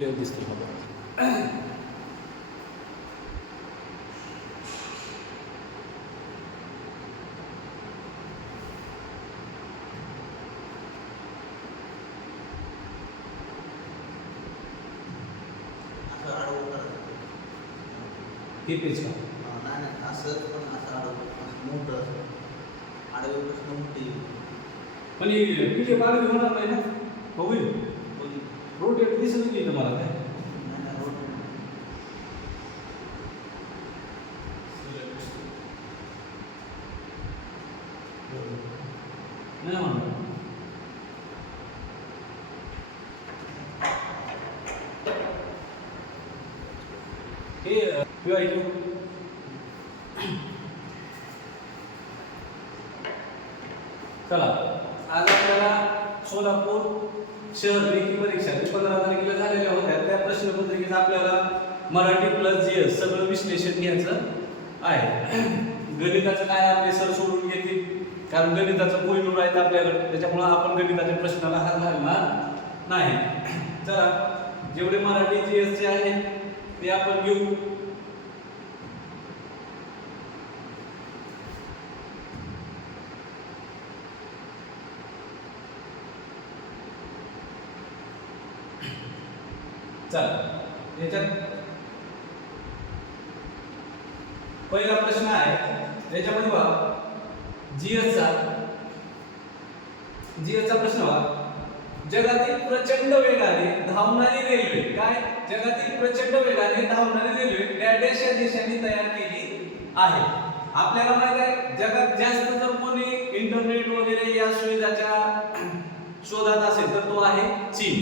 दिसते मला. हे पेज का नाही असं पण असं मोठं आडवे प्रश्न मोठी पण हे बाळ होणार नाही ना होईल रोटेट दिसत नाही तुम्हाला काय नाही म्हणा हे किंवा चला आज आपल्याला सोलापूर शहर लेखी परीक्षा 15 तारखेला झालेल्या होत्या त्या प्रश्नपत्रिकेत आपल्याला मराठी प्लस जीएस सगळं विश्लेषण घ्यायचं आहे. गणिताचं काय आपले सर सोडून घेतील कारण गणिताचं कोहिनूर आहेत आपल्याकडे त्याच्यामुळे आपण गणिताच्या प्रश्नाला हात घालणार नाही. चला जेवढे मराठी जीएसचे आहेत ते आपण घेऊ. चला याच्यात पहिला प्रश्न आहे याच्यामध्ये बघा जीएसचा प्रश्न बघा. जगातील प्रचंड वेगाने धावणारी रेल्वे काय जगातील प्रचंड वेगाने धावणारी रेल्वे डॅश या देशांनी तयार केली आहे. आपल्याला माहित आहे जगात जास्त जर कोणी इंटरनेट वगैरे या सुविधाच्या शोधात असेल तर तो आहे चीन.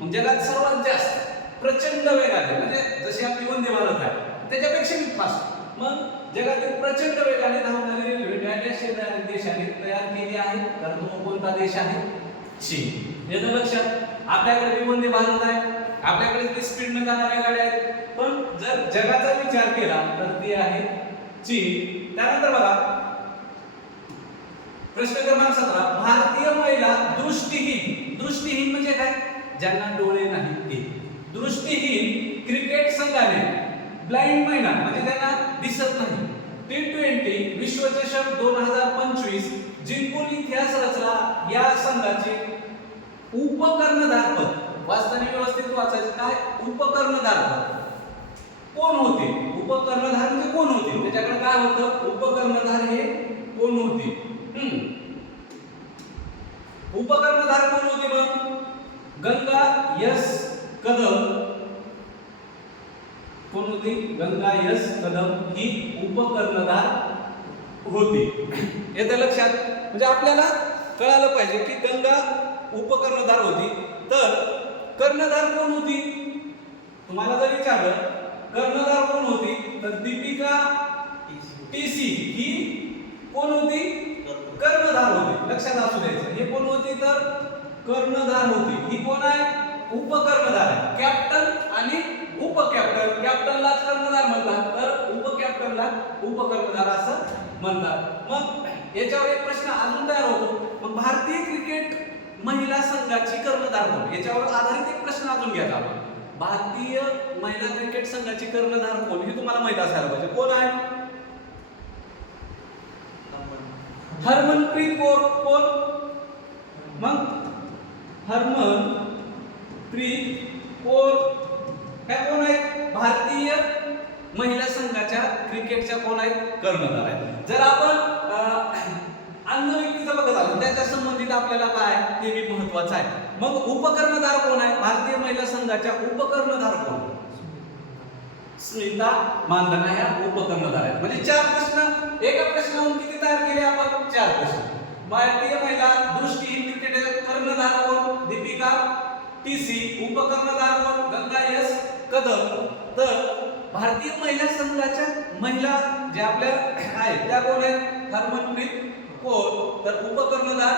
मग जगात सर्वात जास्त प्रचंड वेगाने म्हणजे जशी आपली वंदे भारत आहे त्याच्यापेक्षा फास्ट मग जगातील प्रचंड वेगाने धावणारी रेल्वे डॅश या देशाने तयार केली आहे. तर तो कोणता देश आहे चीन. याचं लक्षात आपल्याकडे वंदे भारत आहे आपल्याकडे ते स्पीडने जाणाऱ्या गाड्या आहेत पण जर जगाचा विचार केला तर ती आहे चीन. त्यानंतर बघा प्रश्न क्रमांक 17 भारतीय महिला दृष्टीहीन म्हणजे काय ज्यांना डोळे नाहीत ते दृष्टीहीन क्रिकेट संघाने ब्लाइंड महिला म्हणजे त्यांना दिसत नाही T20 विश्वचषक 2025 जिंकून इतिहास रचला. या संघाचे उपकर्णधार पद वाचताना व्यवस्थित वाचायचं काय उपकर्णधार पद कोण होते. उपकर्णधार म्हणजे कोण होते त्याच्याकडे काय होतं उपकर्णधार हे कोण होते. उपकर्णधार कोण होते मग गंगा यस कदम कोण होती गंगा यस कदम ही उपकर्णधार होती. येतं लक्षात म्हणजे आपल्याला कळालं पाहिजे की गंगा उपकर्णधार होती. तर कर्णधार कोण होती तुम्हाला जर विचारलं कर्णधार कोण होती तर दीपिका टीसी ही कोण होती कर्णधार होती. लक्षात असू द्यायचं हे कोण होती तर कर्णधार होती. ही कोण आहे उपकर्णधार आहे. कॅप्टन आणि उपकॅप्टन कॅप्टनलाच कर्णधार म्हणतात तर उपकॅप्टनला उपकर्णधार असं म्हणतात. मग याच्यावर एक प्रश्न अजून तयार होतो मग भारतीय क्रिकेट महिला संघाची कर्णधार कोण याच्यावर आधारित एक प्रश्न अजून घ्यायचा आपण. भारतीय महिला क्रिकेट संघाची कर्णधार कोण हे तुम्हाला माहित असायला पाहिजे. कोण आहे हरमनप्रीत कौर कोण मग हरमनप्रीत कौर ह्या कोण आहेत भारतीय महिला संघाच्या क्रिकेटच्या कोण आहेत कर्णधार आहेत. जर आपण अन्य व्यक्तीचं बघत आलो त्याच्या संबंधित आपल्याला काय ते बी महत्वाचं आहे. मग उपकर्णधार कोण आहे भारतीय महिला संघाच्या उपकर्णधार कोण स्मिता मानधना ह्या उपकर्णधार आहेत. म्हणजे 4 प्रश्न एका प्रश्नावरून किती तयार केले आपण 4 प्रश्न. भारतीय महिला दृष्टीहीन क्रिकेट कर्णधार कोण दीपिका टीसी उपकर्णधार कोण गंगा यस कदम. तर भारतीय महिला संघाच्या महिला ज्या आपल्या आहेत त्या कोण आहेत हरमनप्रीत कौर तर उपकर्णधार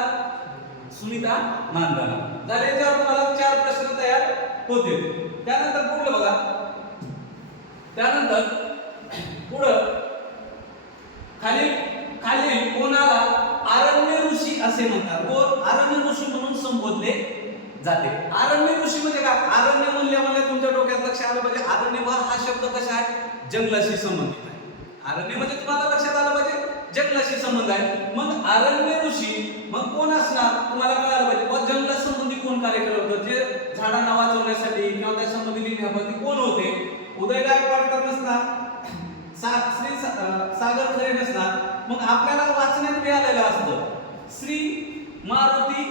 सुनीता मानधना. झाले त्यावर तुम्हाला 4 प्रश्न तयार होतील. त्यानंतर पुढे बघा त्यानंतर पुढं खाली कोणाला आरण्य ऋषी असे म्हणतात. कोण आरण्य ऋषी म्हणून संबोधले जाते. आरण्य ऋषी म्हणजे काय आरण्य म्हणल्या तुमच्या आलं पाहिजे अरण्यभाग हा शब्द कसा आहे, जंगलाशी संबंधित आहे. अरण्य म्हणजे तुम्हाला लक्षात आलं पाहिजे जंगलाशी संबंध आहे. मग अरण्य ऋषी मग कोण असणार तुम्हाला कळायला पाहिजे, मग जंगला संबंधी कोण कार्य करत होतं, जे झाडांना वाचवण्यासाठी किंवा त्या संबंधी लिहिण्यामध्ये कोण होते, उदय गायकवाड तर नसणार, श्री सागर खरे नसणार. मग आपल्याला वाचण्यात मिळालेलं असतं श्री मारुती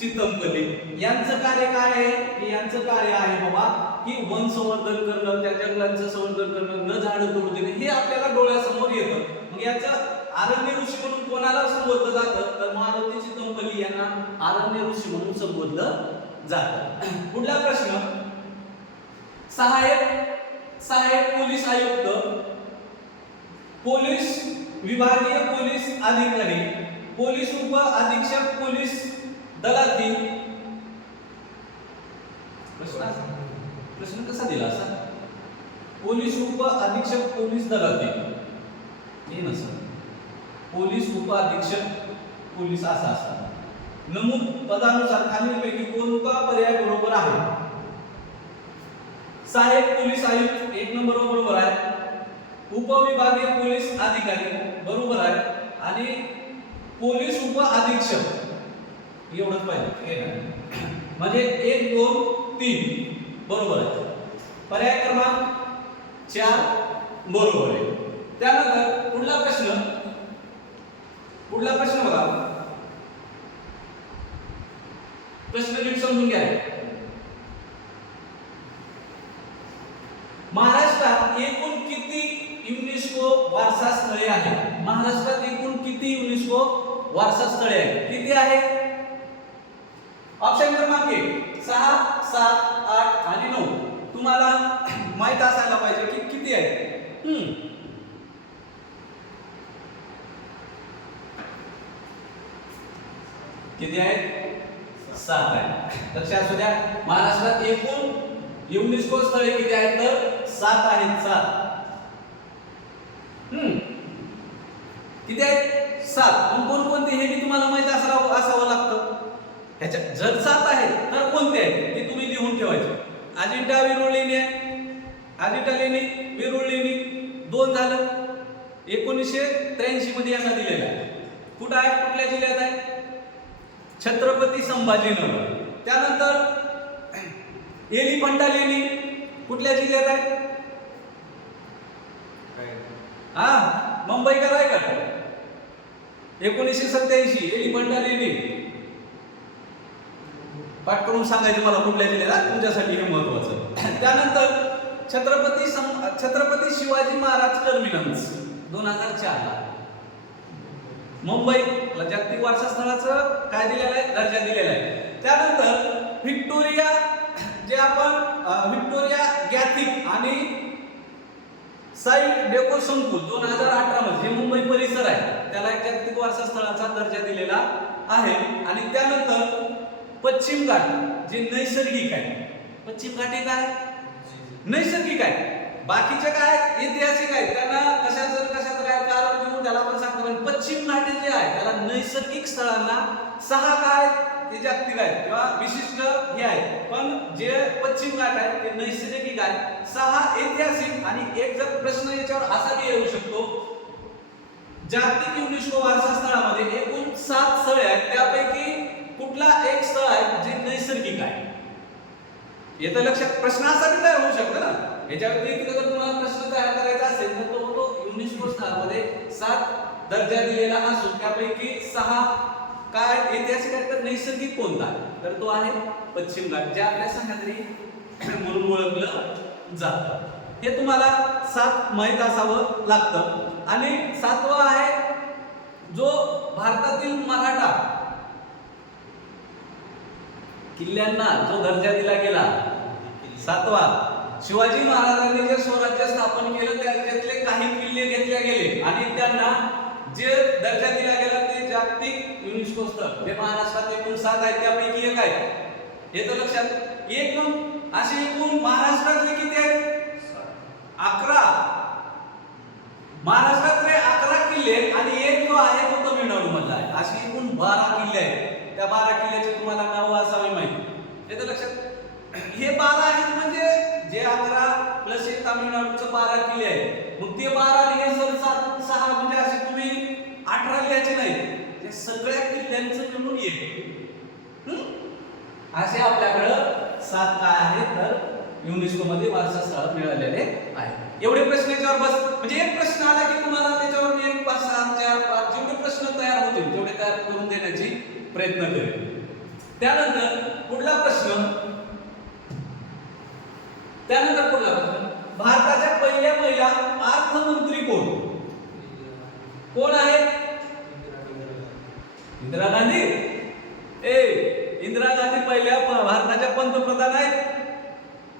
चितमपल्ली. यांचं कार्य काय आहे, की यांचं कार्य आहे बाबा की वन संवर्धन करणं, त्या जंगलांचं संवर्धन करणं, न झाडं तोडू देणे, हे आपल्याला डोळ्यासमोर येतं. मग याचं अरण्य ऋषी म्हणून कोणाला संबोधलं जातं, तर मारुती चितमपल्ली यांना अरण्य ऋषी म्हणून संबोधलं जातं. पुढला प्रश्न, सहाय्यक पोलीस आयुक्त, पोलीस विभागीय पोलीस अधिकारी, पोलीस उप अधीक्षक पोलीस दलातील. प्रश्न कसा दिला असा, पोलीस उप अधीक्षक पोलीस दलातील हे नसतं, पोलीस उप अधीक्षक पोलीस असा असतात. नमूद पदानुसार खालीलपैकी कोणता पर्याय बरोबर आहे. सहाय्यक पोलीस आयुक्त 1 नंबर बरोबर आहे, उपविभागीय पोलीस अधिकारी बरोबर आहे, आणि पोलीस उप अधीक्षक एवढंच पाहिजे, म्हणजे 1 2 3 बरोबर आहे. पर्याय क्रमांक 4 बरोबर आहे. त्यानंतर पुढला प्रश्न बघा, प्रश्न नीट समजून घ्या. महाराष्ट्रात एकूण किती युनेस्को वारसा स्थळे आहेत. महाराष्ट्रात एकूण किती युनेस्को वारसा स्थळे आहेत, किती आहे. ऑप्शन क्रमांक 1 6 7 8 आणि 9. तुम्हाला माहित असायला पाहिजे की किती आहे. किती आहेत, 7 आहेत. लक्षात असू द्या, महाराष्ट्रात एकूण युनेस्को स्थळे किती आहेत, तर 7 आहेत. 7 किती आहेत, 7. मग कोणकोणते हे तुम्हाला माहित असावं लागतं. ह्याच्या जर 7 आहेत तर कोणते आहेत ते तुम्ही लिहून ठेवायचे. अजिंठा वेरूळ लेणी, अजिंठा लेणी वेरूळ लेणी 2 झालं. 1983 मध्ये यांना दिलेलं आहे. कुठं आहे, कुठल्या जिल्ह्यात आहे, छत्रपती संभाजीनगर. त्यानंतर एलिफंटा लेणी कुठल्या जिल्ह्यात आहे, मुंबई का रायगड. 1987 एलिफंटा लेणी पाठ करून सांगायचं मला कुठल्या जिल्ह्यात, तुमच्यासाठी हे महत्वाचं. त्यानंतर छत्रपती शिवाजी महाराज टर्मिनस 2004 मुंबईला जागतिक वारसा स्थळाचं काय दिलेलं आहे, दर्जा दिलेला आहे. त्यानंतर व्हिक्टोरिया, जे आपण व्हिक्टोरिया गॅथिक आणि साईड डेको संकुल 2018 मध्ये मुंबई परिसर आहे, त्याला एक जागतिक वारसा स्थळाचा दर्जा दिलेला आहे. आणि त्यानंतर पश्चिम घाट जे नैसर्गिक आहे, पश्चिम घाट हे काय नैसर्गिक आहे, बाकीचे काय ऐतिहासिक आहेत, त्यांना कशाचं काय कारण देऊन त्याला आपण सांगतो. पण पश्चिम घाट जे आहे त्याला नैसर्गिक स्थळांना 6 काय ते जागतिक आहेत किंवा विशिष्ट हे आहेत, पण जे पश्चिम घाट आहे ते नैसर्गिक आहे. 6 ऐतिहासिक आणि एक जर प्रश्न याच्यावर असा बी येऊ शकतो, जागतिक युनेस्को वारसा स्थळामध्ये एकूण 7 स्थळे आहेत, त्यापैकी कुठला एक स्थळ आहे जे नैसर्गिक आहे. येतं लक्षात. प्रश्न असा बी तयार होऊ शकतो ना, याच्या व्यतिरिक्त जर तुम्हाला प्रश्न तयार करायचा असेल तर तो युनेस्को स्थळामध्ये 7 दर्जा दिलेला असून त्यापैकी 6 काय ऐतिहासिक आहे तर नैसर्गिक कोणता आहे, तर तो आहे पश्चिम घाट, जे आपल्या सह्याद्री म्हणून ओळखलं जातं. हे तुम्हाला 7 माहित असावं लागतं. आणि 7वा आहे जो भारतातील मराठा किल्ल्यांना जो दर्जा दिला गेला, 7वा शिवाजी महाराजांनी जे स्वराज्य स्थापन केलं त्याच्यातले काही किल्ले घेतले गेले आणि त्यांना जे दर्जा दिला गेला ते जागतिक युनेस्को स्थळ, जे महाराष्ट्रात एकूण 7 आहेत त्यापैकी एक आहे. हे तर लक्षात. एकूण असे एकूण महाराष्ट्रातले किती आहेत, 11. महाराष्ट्रातले 11 किल्ले आणि एक जो आहे तो तमिळनाडू मधला आहे. अशी एकूण 12 किल्ले आहेत. त्या 12 किल्ल्याचे तुम्हाला नाव असावे माहिती. हे तर लक्षात. हे 12 आहेत म्हणजे जे 11 तामिळनाडूचं 12 किल्ले आहेत. मग ते 12 आणि हे सर 6 म्हणजे असे तुम्ही 18 लिहायचे नाही, ते सगळ्या किल्ल्यांचं मिळून एक असे आपल्याकडं 7 काय आहेत तर युनेस्को मध्ये वारसा स्थळ मिळालेले आहेत. एवढे प्रश्न याच्यावर बस म्हणजे एक प्रश्न आला की तुम्हाला त्याच्यावर 1 5 6 4 5 जेवढे प्रश्न तयार होतील तेवढे तयार करून देण्याची प्रयत्न करेल. त्यानंतर पुढला प्रश्न भारताच्या पहिल्या महिला अर्थमंत्री कोण आहेत? इंदिरा गांधी. इंदिरा गांधी पहिल्या भारताच्या पंतप्रधान आहेत.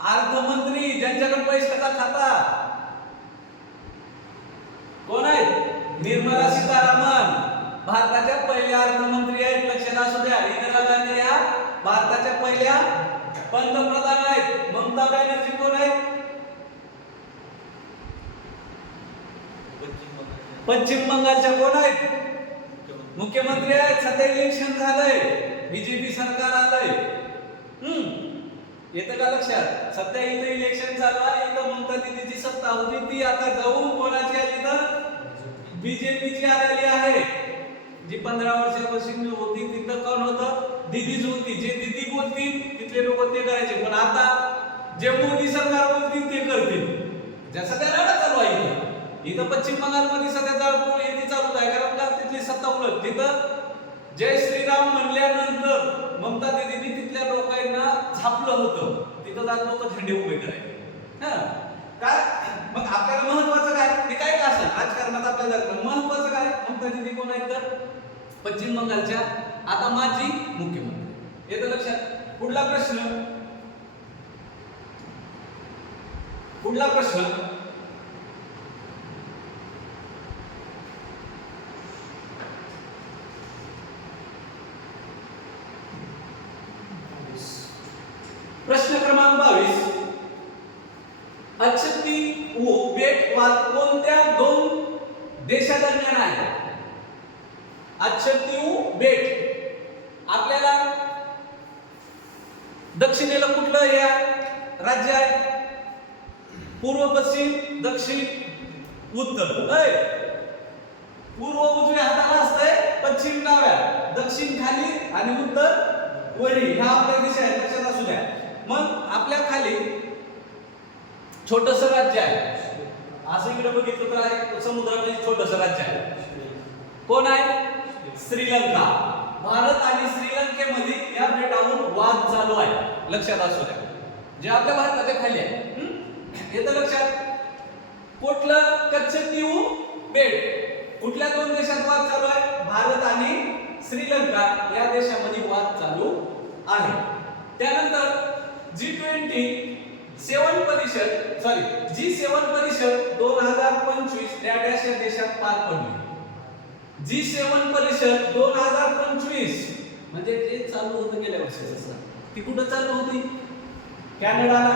अर्थमंत्री ज्यांच्याकडे पैशाचा खाता कोण आहेत? निर्मला सीतारामन भारताच्या पहिल्या अर्थमंत्री आहेत. लक्षात असू द्या, इंदिरा गांधी या भारताच्या पहिल्या पंतप्रधान आहेत. ममता बॅनर्जी कोण आहेत? पश्चिम बंगालच्या कोण आहेत? मुख्यमंत्री आहेत. सध्या इलेक्शन झालंय, बीजेपी सरकार आलंय. येतं का लक्षात? सध्या इथं इलेक्शन चालू आहे. इथं ममता दीदीची सत्ता होती, ती आता जाऊन कोणाची आली तर बीजेपीची आलेली आहे. जी 15 वर्षापासून होती तिथं कोण होतं? दीदीच होती. जे दीदी बोलतील तिथले लोक ते करायचे. पण आता जे मोदी सरकार बोलतील ते करतील. ज्या सध्या लढा चालू आहे इथं पश्चिम बंगालमध्ये सध्या जाळपोळ येते चालूच आहे. कारण का? तिथली सत्ता उलट. तिथं जय श्रीराम म्हणल्यानंतर ममता दीदींनी तिथल्या लोकांना झापलं होतं. तिथं जात लोक झेंडे उभे करायचे. काय मग आपल्याला महत्वाचं काय? ते काय का असेल राजकारणात आपल्याला महत्वाचं काय? ममता दीदी कोण आहेत तर पश्चिम बंगालच्या आता माजी मुख्यमंत्री. येतं लक्षात? पुढला प्रश्न प्रश्न क्रमांक 22. अक्षती बेट वाद कोणत्या 2 देशादरम्यान आहे? अक्षती बेट आपल्याला दक्षिणेला कुठलं हे राज्य आहे? पूर्व पश्चिम, दक्षिण, उत्तर. पूर्व उजव्या हाताला असतंय, पश्चिम डाव्या, दक्षिण खाली आणि उत्तर वरी. ह्या आपल्या दिशा आहेत. लक्षात असू द्या. मग आपल्या खाली छोटस राज्य आहे. असं इकडे बघितलं तर आहे समुद्रामध्ये छोटस राज्य आहे. कोण आहे? श्रीलंका. भारत आणि श्रीलंकेमध्ये या बेटावर वाद चालू आहे. लक्षात असू द्या. जे आपल्या भारताच्या खाली आहे. येतं लक्षात? कुठलं? कच्छतीऊ बेट. कुठल्या 2 देशात वाद चालू आहे? भारत आणि श्रीलंका या देशामध्ये वाद चालू आहे. त्यानंतर G7 परिषद 2025 या देशात पार पडली. G7 परिषद 2025 म्हणजे ते चालू होतं गेल्या वर्षी. ती कुठं चालू होती? कॅनडाला.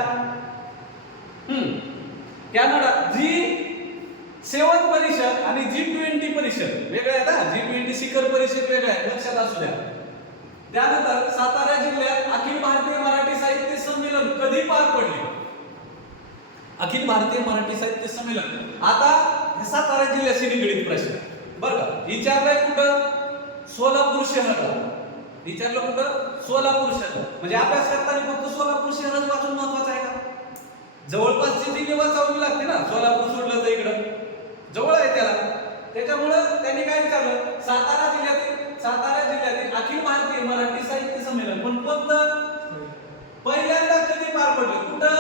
कॅनडा. G7 परिषद आणि G20 परिषद वेगळ्या आहेत. G20 शिखर परिषद वेगळ्या आहे. लक्षात असू द्या. त्यानंतर सातारा जिल्ह्यात अखिल भारतीय मराठी साहित्य संमेलन कधी पार पडले? अखिल भारतीय मराठी साहित्य संमेलन आता सातारा जिल्ह्याशी निगडीत प्रश्न बरं का. विचारलंय कुठं? सोलापूर शहराला. विचारलं कुठं? सोलापूर शहर. म्हणजे अभ्यास करताना फक्त सोलापूर शहरच वाचून महत्वाचं आहे का? जवळपासची जिल्हे वाचावी लागते ना. सोलापूर सोडलं तर इकडं जवळ आहे त्याला. त्याच्यामुळं त्यांनी काय विचारलं? सातारा जिल्ह्यातील अखिल भारतीय मराठी साहित्य संमेलन पण कोणतं? पहिल्यांदा कधी पार पडलं? कुठं?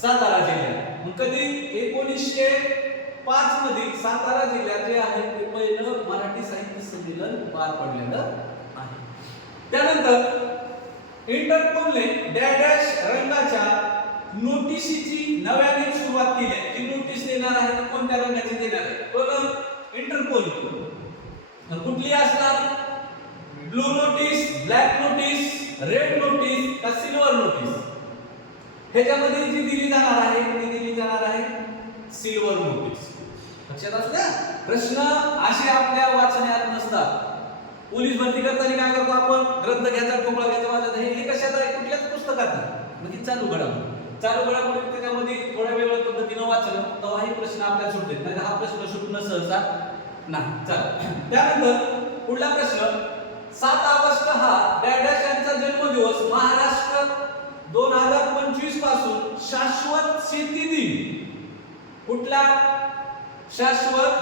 सातारा जिल्ह्यात. मग कधी? 1905 मध्ये सातारा जिल्ह्यात जे आहे ते पहिलं मराठी साहित्य संमेलन पार पडलेलं आहे. त्यानंतर इंटरपोलने डॅश रंगाच्या नोटिशीची नव्याने सुरुवात केली आहे. ती नोटीस देणार आहे तर कोणत्या रंगाची देणार आहे? Colour Interpol. कुठली असणार? Blue notice, black notice, red notice का सिल्वर नोटीस? ह्याच्यामध्ये जी दिली जाणार आहे ती दिली जाणार आहे सिल्वर नोटीस. लक्षात असू द्या. प्रश्न असे आपल्या वाचण्यात नसतात. पोलीस भरती करताना काय करतो आपण? ग्रंथ घ्यायचा, ठोकळा घ्यायचा, वाचायचा. हे कशात आहे? कुठल्याच पुस्तकात नाही. म्हणजे चालू घडामोडी त्याच्यामध्ये थोडा वेळ तेव्हाही प्रश्न आपल्याला सुटते, नाही हा प्रश्न सुटणं सहसा नाही. चला त्यानंतर पुढला प्रश्न, 7 ऑगस्ट हा डॅश यांचा जन्मदिवस महाराष्ट्रात 2025 पासून शाश्वत शेती दिन कुठला? शाश्वत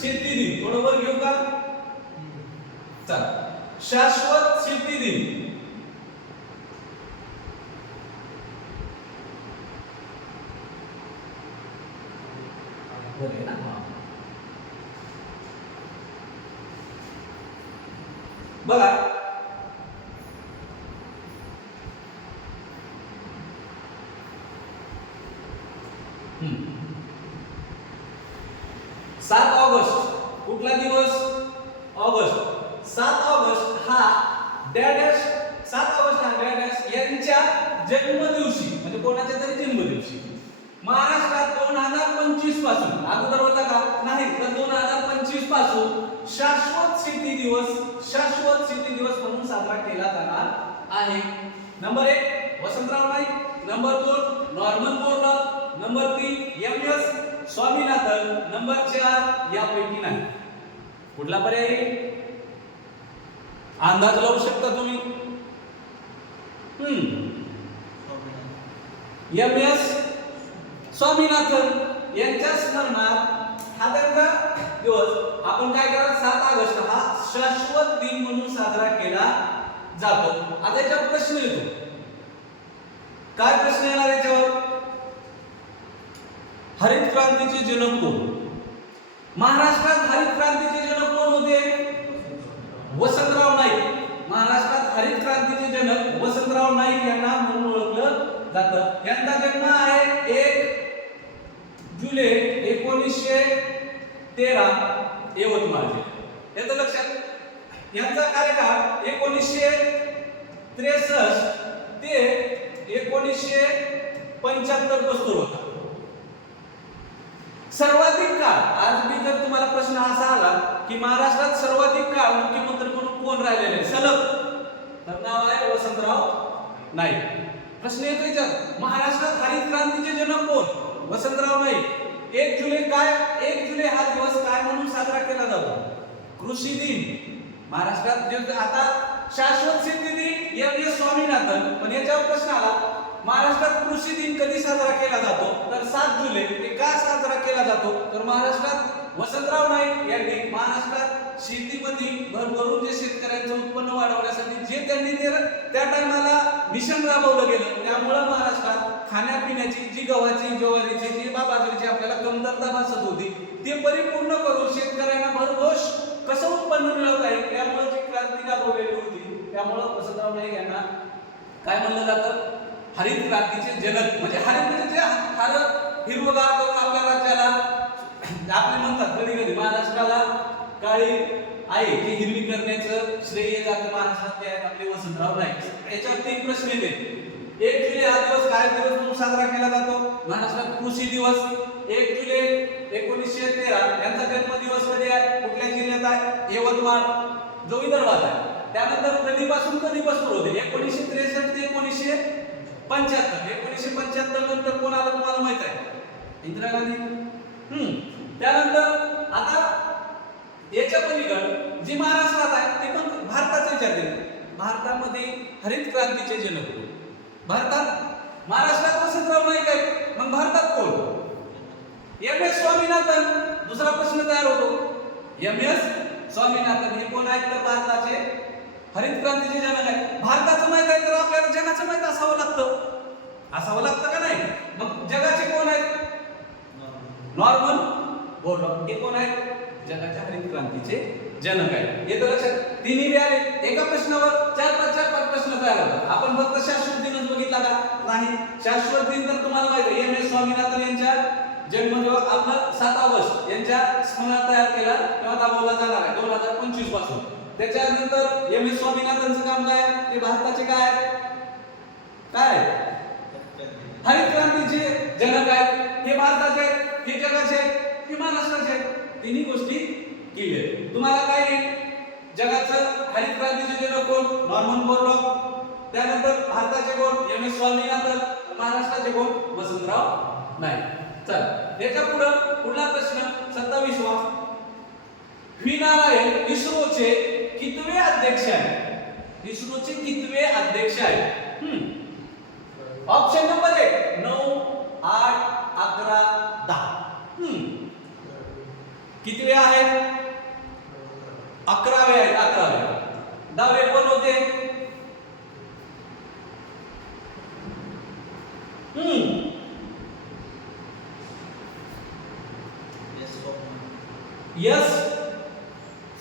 शेती दिन बरोबर घेऊ का? चला शाश्वत शेती दिन ना. बघा 7 ऑगस्ट कुठला दिवस? ऑगस्ट. 7 ऑगस्ट हा डॅश 7 ऑगस्ट हा डॅश यांच्या जन्मदिवशी म्हणजे कोणाच्या तरी जन्मदिवशी महाराष्ट्रात 2025 पासून, अगोदर होता का? नाही, तर 2025 पासून शाश्वत शेती दिवस म्हणून साजरा केला जाणार आहे. Number 1 Vasantrao Naik, number 2 Norman Borlaug, number 3 M S. Swaminathan, number 4 यापैकी नाही. कुठला पर्याय? अंदाज लावू शकता तुम्ही. एम.एस. स्वामीनाथन यांच्या स्मरणार्थ हा त्यांचा दिवस आपण काय करा, 7 ऑगस्ट हा शाश्वत दिन म्हणून साजरा केला जातो. आता याच्यावर प्रश्न येतो. काय प्रश्न येणार याच्यावर? हरित क्रांतीचे जनक कोण? महाराष्ट्रात हरित क्रांतीचे जनक कोण होते? वसंतराव नाईक. महाराष्ट्रात हरित क्रांतीचे जनक वसंतराव नाईक यांना म्हणून ओळखलं जातं. यांचा जन्म आहे 1 जुलै 1913 यवतमाळ जिल्ह्यात. याचं लक्षात. यांचा कार्यकाळ 1963 ते 1975 बसतो होता. सर्वाधिक काळ, आज मी जर तुम्हाला प्रश्न असा आला की महाराष्ट्रात सर्वाधिक काळ मुख्यमंत्री म्हणून कोण राहिलेले आहे सलग, तर नाव आहे वसंतराव नाईक. प्रश्न येतो याच्यात, महाराष्ट्रात हरित क्रांतीचे जनक कोण? वसंतराव नाईक. 1 जुलै काय? 1 जुलै हा दिवस काय म्हणून साजरा केला जातो? कृषी दिन. महाराष्ट्रात जे आता शाश्वत शेती दिन एम.एस. स्वामीनाथन, पण याच्यावर प्रश्न आला महाराष्ट्रात कृषी दिन कधी साजरा केला जातो? तर 7 जुलै. ते का साजरा केला जातो? तर महाराष्ट्रात वसंतराव नाईक यांनी महाराष्ट्रात शेतीमध्ये भरभरून जे शेतकऱ्यांचं उत्पन्न वाढवण्यासाठी जे त्यांनी त्या टायमाला मिशन राबवलं गेलं, त्यामुळे महाराष्ट्रात खाण्यापिण्याची जी गव्हाची, ज्वारीची, जी बाजरीची आपल्याला कमतरता भासत होती, ते परिपूर्ण करून शेतकऱ्यांना भरघोष कसं उत्पन्न मिळवता येईल त्यामुळे जी क्रांती राबवलेली होती, त्यामुळे वसंतराव नाईक यांना काय म्हणलं जातं? हरित क्रांतीचे जनक. म्हणजे हरित म्हणजे जे हिरवगार करून आपल्या राज्याला आपले म्हणतात कधी कधी महाराष्ट्राला काळी आहे की हिरवी करण्याचं श्रेय जातं महाराष्ट्रात, ते आहेत आपले वसंतराव नाईक. याच्यावर 3 प्रश्न येते. 1 जुलै हा दिवस काय दिवस म्हणून साजरा केला जातो? महाराष्ट्रात कृषी दिवस. 1 जुलै 1913 यांचा जन्मदिवस कधी आहे? कुठल्या जिल्ह्यात आहे? यवतमाळ, जो विदर्भात आहे. त्यानंतर कधीपासून होते? 1963 ते 1975. 1975 नंतर कोण आलं तुम्हाला माहित आहे? इंदिरा गांधी. त्यानंतर आता याच्या पलीकडे जी महाराष्ट्रात आहे ते पण भारताचा विचार केला. भारतामध्ये हरित क्रांतीचे जनक कोण? भारतात महाराष्ट्रात वसंतराव नाईक आहे, मग भारतात कोण? एम.एस. स्वामीनाथन. दुसरा प्रश्न तयार होतो, एम.एस. स्वामीनाथन हे कोण आहेत? तर भारताचे हरित क्रांतीचे जनक आहेत. भारताचं माहित आहे तर आपल्याला जगाचं माहित असावं लागतं का नाही? मग जगाचे कोण आहेत? Norman Borlaug. हे कोण आहेत? जगाच्या हरित क्रांतीचे जनक आहेत. येतं लक्षात. तिन्ही आले एका प्रश्नावर 4-5 प्रश्न तयार होतात. आपण फक्त शाश्वत दिनच बघितला का? नाही. शाश्वत दिन तर तुम्हाला माहिती आहे, एम.एस. स्वामीनाथन यांच्या जन्मदिवस आपला 7 ऑगस्ट यांच्या स्मरणार्थ तयार केला किंवा राबवला जाणार आहे 2025 पासून. त्याच्यानंतर एम.एस. स्वामीनाथनचं काम काय? ते भारताचे काय हरित क्रांतीचे जनक आहेत. हे भारताचे आहेत, हे जगाचे आहेत, हे महाराष्ट्राचे आहेत. तिन्ही गोष्टी केल्या. तुम्हाला काय जगाचं हरित क्रांतीचे जनक कोण? Norman Borlaug. त्यानंतर भारताचे कोण? एम.एस. स्वामीनाथन. महाराष्ट्राचे कोण? वसंतराव नाईक. चला याच्या पुढला प्रश्न 27वा. व्ही नारायण इस्रोचे कितवे अध्यक्ष आहेत? इस्रोचे कितवे अध्यक्ष आहेत? Option number 1 9 8 11 10. कितवे आहेत? 11वे आहेत. 11वे. 10वे कोण होते? यस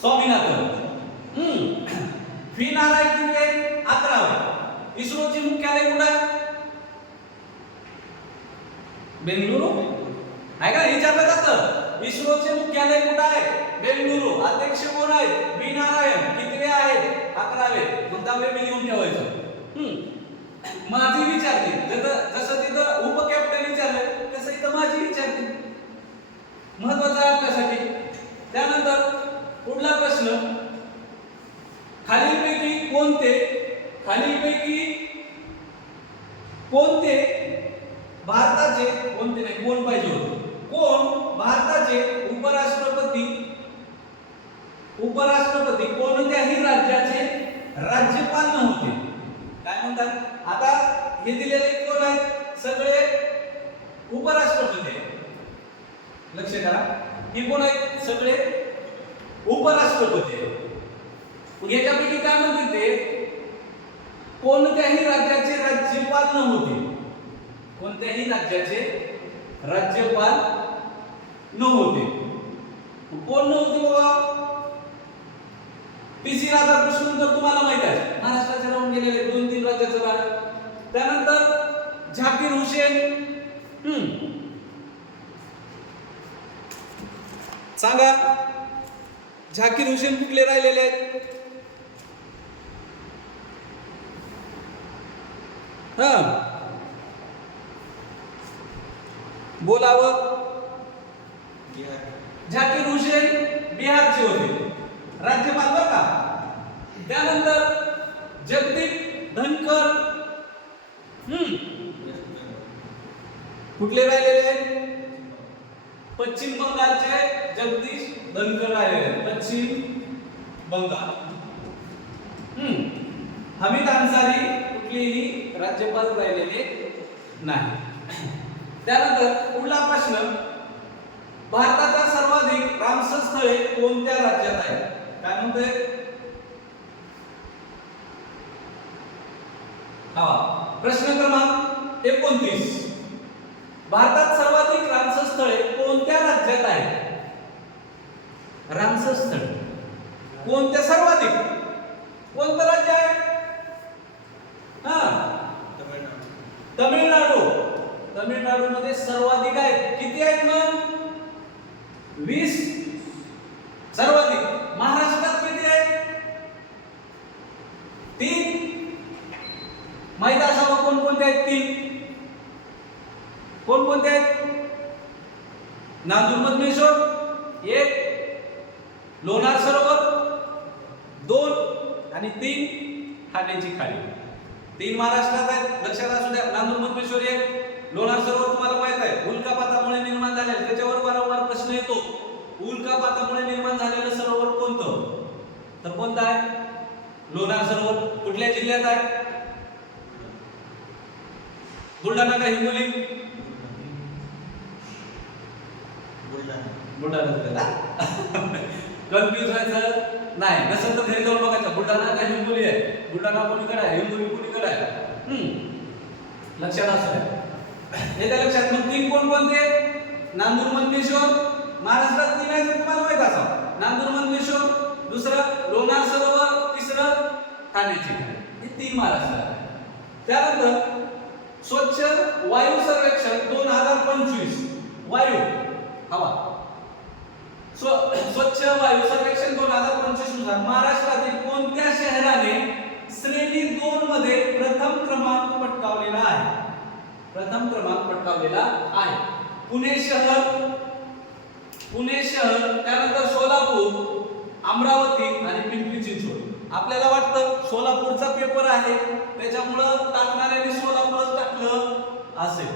स्वामीनाथन. व्ही नारायण किती आहे? 11वे. इस्रोचे मुख्यालय कुठे आहे? बेंगळुरू आहे का? विचारलं जातं इस्रोचे मुख्यालय कुठे आहे? बेंगळुरू. अध्यक्ष कोण आहेत? व्ही नारायण. कितवे आहेत? 11वे. मग 10वे मी लिहून ठेवायचं. माझी विचारते जसं तिथं उपकॅप्टन विचारलं तसं इथं माझी विचारते. महत्वाचं आहे आपल्यासाठी. त्यानंतर पुढला प्रश्न. खालीलपैकी कोणते भारताचे कोणते नाही कोण पाहिजे होते? कोण भारताचे उपराष्ट्रपती कोणत्याही राज्याचे राज्यपाल नव्हते? काय म्हणतात? आता हे दिलेले कोण आहेत? सगळे उपराष्ट्रपती आहेत. लक्ष करा. हे कोण आहेत? सगळे उपराष्ट्रपती आहेत. याच्यापैकी काय म्हणतात ते? कोणत्याही राज्याचे राज्यपाल नव्हते. कोणत्याही राज्याचे राज्यपाल नव्हते. कोण नव्हते बाबा? पी.सी. राधाकृष्णन तर तुम्हाला माहित आहे, महाराष्ट्राचे राहून गेलेले 2-3 राज्याचं राहिलं. त्यानंतर झाकीर हुसेन. सांगा झाकीर हुसेन कुठले राहिलेले आहेत? बोलावं. झाकीर हुसेन बिहारचे होते राज्यपाल बरं का. त्यानंतर जगदीप धनकर कुठले राहिलेले आहेत? पश्चिम बंगालचे जगदीश धनकर राहिलेले आहेत. पश्चिम बंगाल. हमीद अन्सारी कुठलेही राज्यपाल राहिलेले नाही. त्यानंतर पुढला प्रश्न. भारताच्या सर्वाधिक रामसर स्थळे कोणत्या राज्यात आहेत? काय म्हणते? प्रश्न क्रमांक 29. भारतात सर्वाधिक रामसर स्थळे कोणत्या राज्यात आहेत? रामसर स्थळ कोणत्या सर्वाधिक? कोणतं राज्य आहे? तमिळनाडू. तमिळनाडू मध्ये सर्वाधिक आहेत. किती आहेत मग? 20 सर्वाधिक. महाराष्ट्रात किती आहेत? 3. माहित असावं कोणकोणते आहेत? 3 कोणकोणते आहेत? नांदूर मधमेश्वर 1, लोणार सरोवर 2 आणि 3 ठाण्याची खाडी. 3 महाराष्ट्रात आहेत. लक्षात असू द्या. नांदूर मधमेश्वर 1, लोणार सरोवर तुम्हाला माहित आहे उल्कापातामुळे निर्माण झालेलं. त्याच्यावर वारंवार प्रश्न येतो. उल्कापातामुळे निर्माण झालेलं सरोवर कोणतं? तर कोणतं आहे? लोणार सरोवर. कुठल्या जिल्ह्यात आहे? बुलढाणा का हिंगोली? बुलढाणा जिल्ह्यात. कन्फ्युज व्हायचं नाही. नसेल तर घरी जाऊन बघायचं बुलढाणा का हिंगोली आहे. बुलढाणा कोणीकडे आहे? हिंगोली कोणीकडे आहे? लक्षात असू द्या. येत्या लक्षात. मग 3 कोणकोणते? नांदूर मधमेश्वर. महाराष्ट्रात 3 आहेत तुम्हाला माहित असावं. नांदूर मधमेश्वर, दुसरं लोणार सरोवर, तिसरं ठाण्याची खाडी. हे 3 महाराष्ट्रात आहे. त्यानंतर स्वच्छ वायू सर्वेक्षण 2025 वायू हवा स्वच्छ वायू सर्वेक्षण 2025 नुसार महाराष्ट्रातील कोणत्या शहराने श्रेणी 2 मध्ये प्रथम क्रमांक पटकावलेला आहे? प्रथम क्रमांक पटकावलेला आहे. पुणे शहर, त्यानंतर सोलापूर, अमरावती आणि पिंपरी चिंचवड. आपल्याला वाटतं सोलापूरचा पेपर आहे त्याच्यामुळं टाकणाऱ्याने सोलापूरच टाकलं असेल.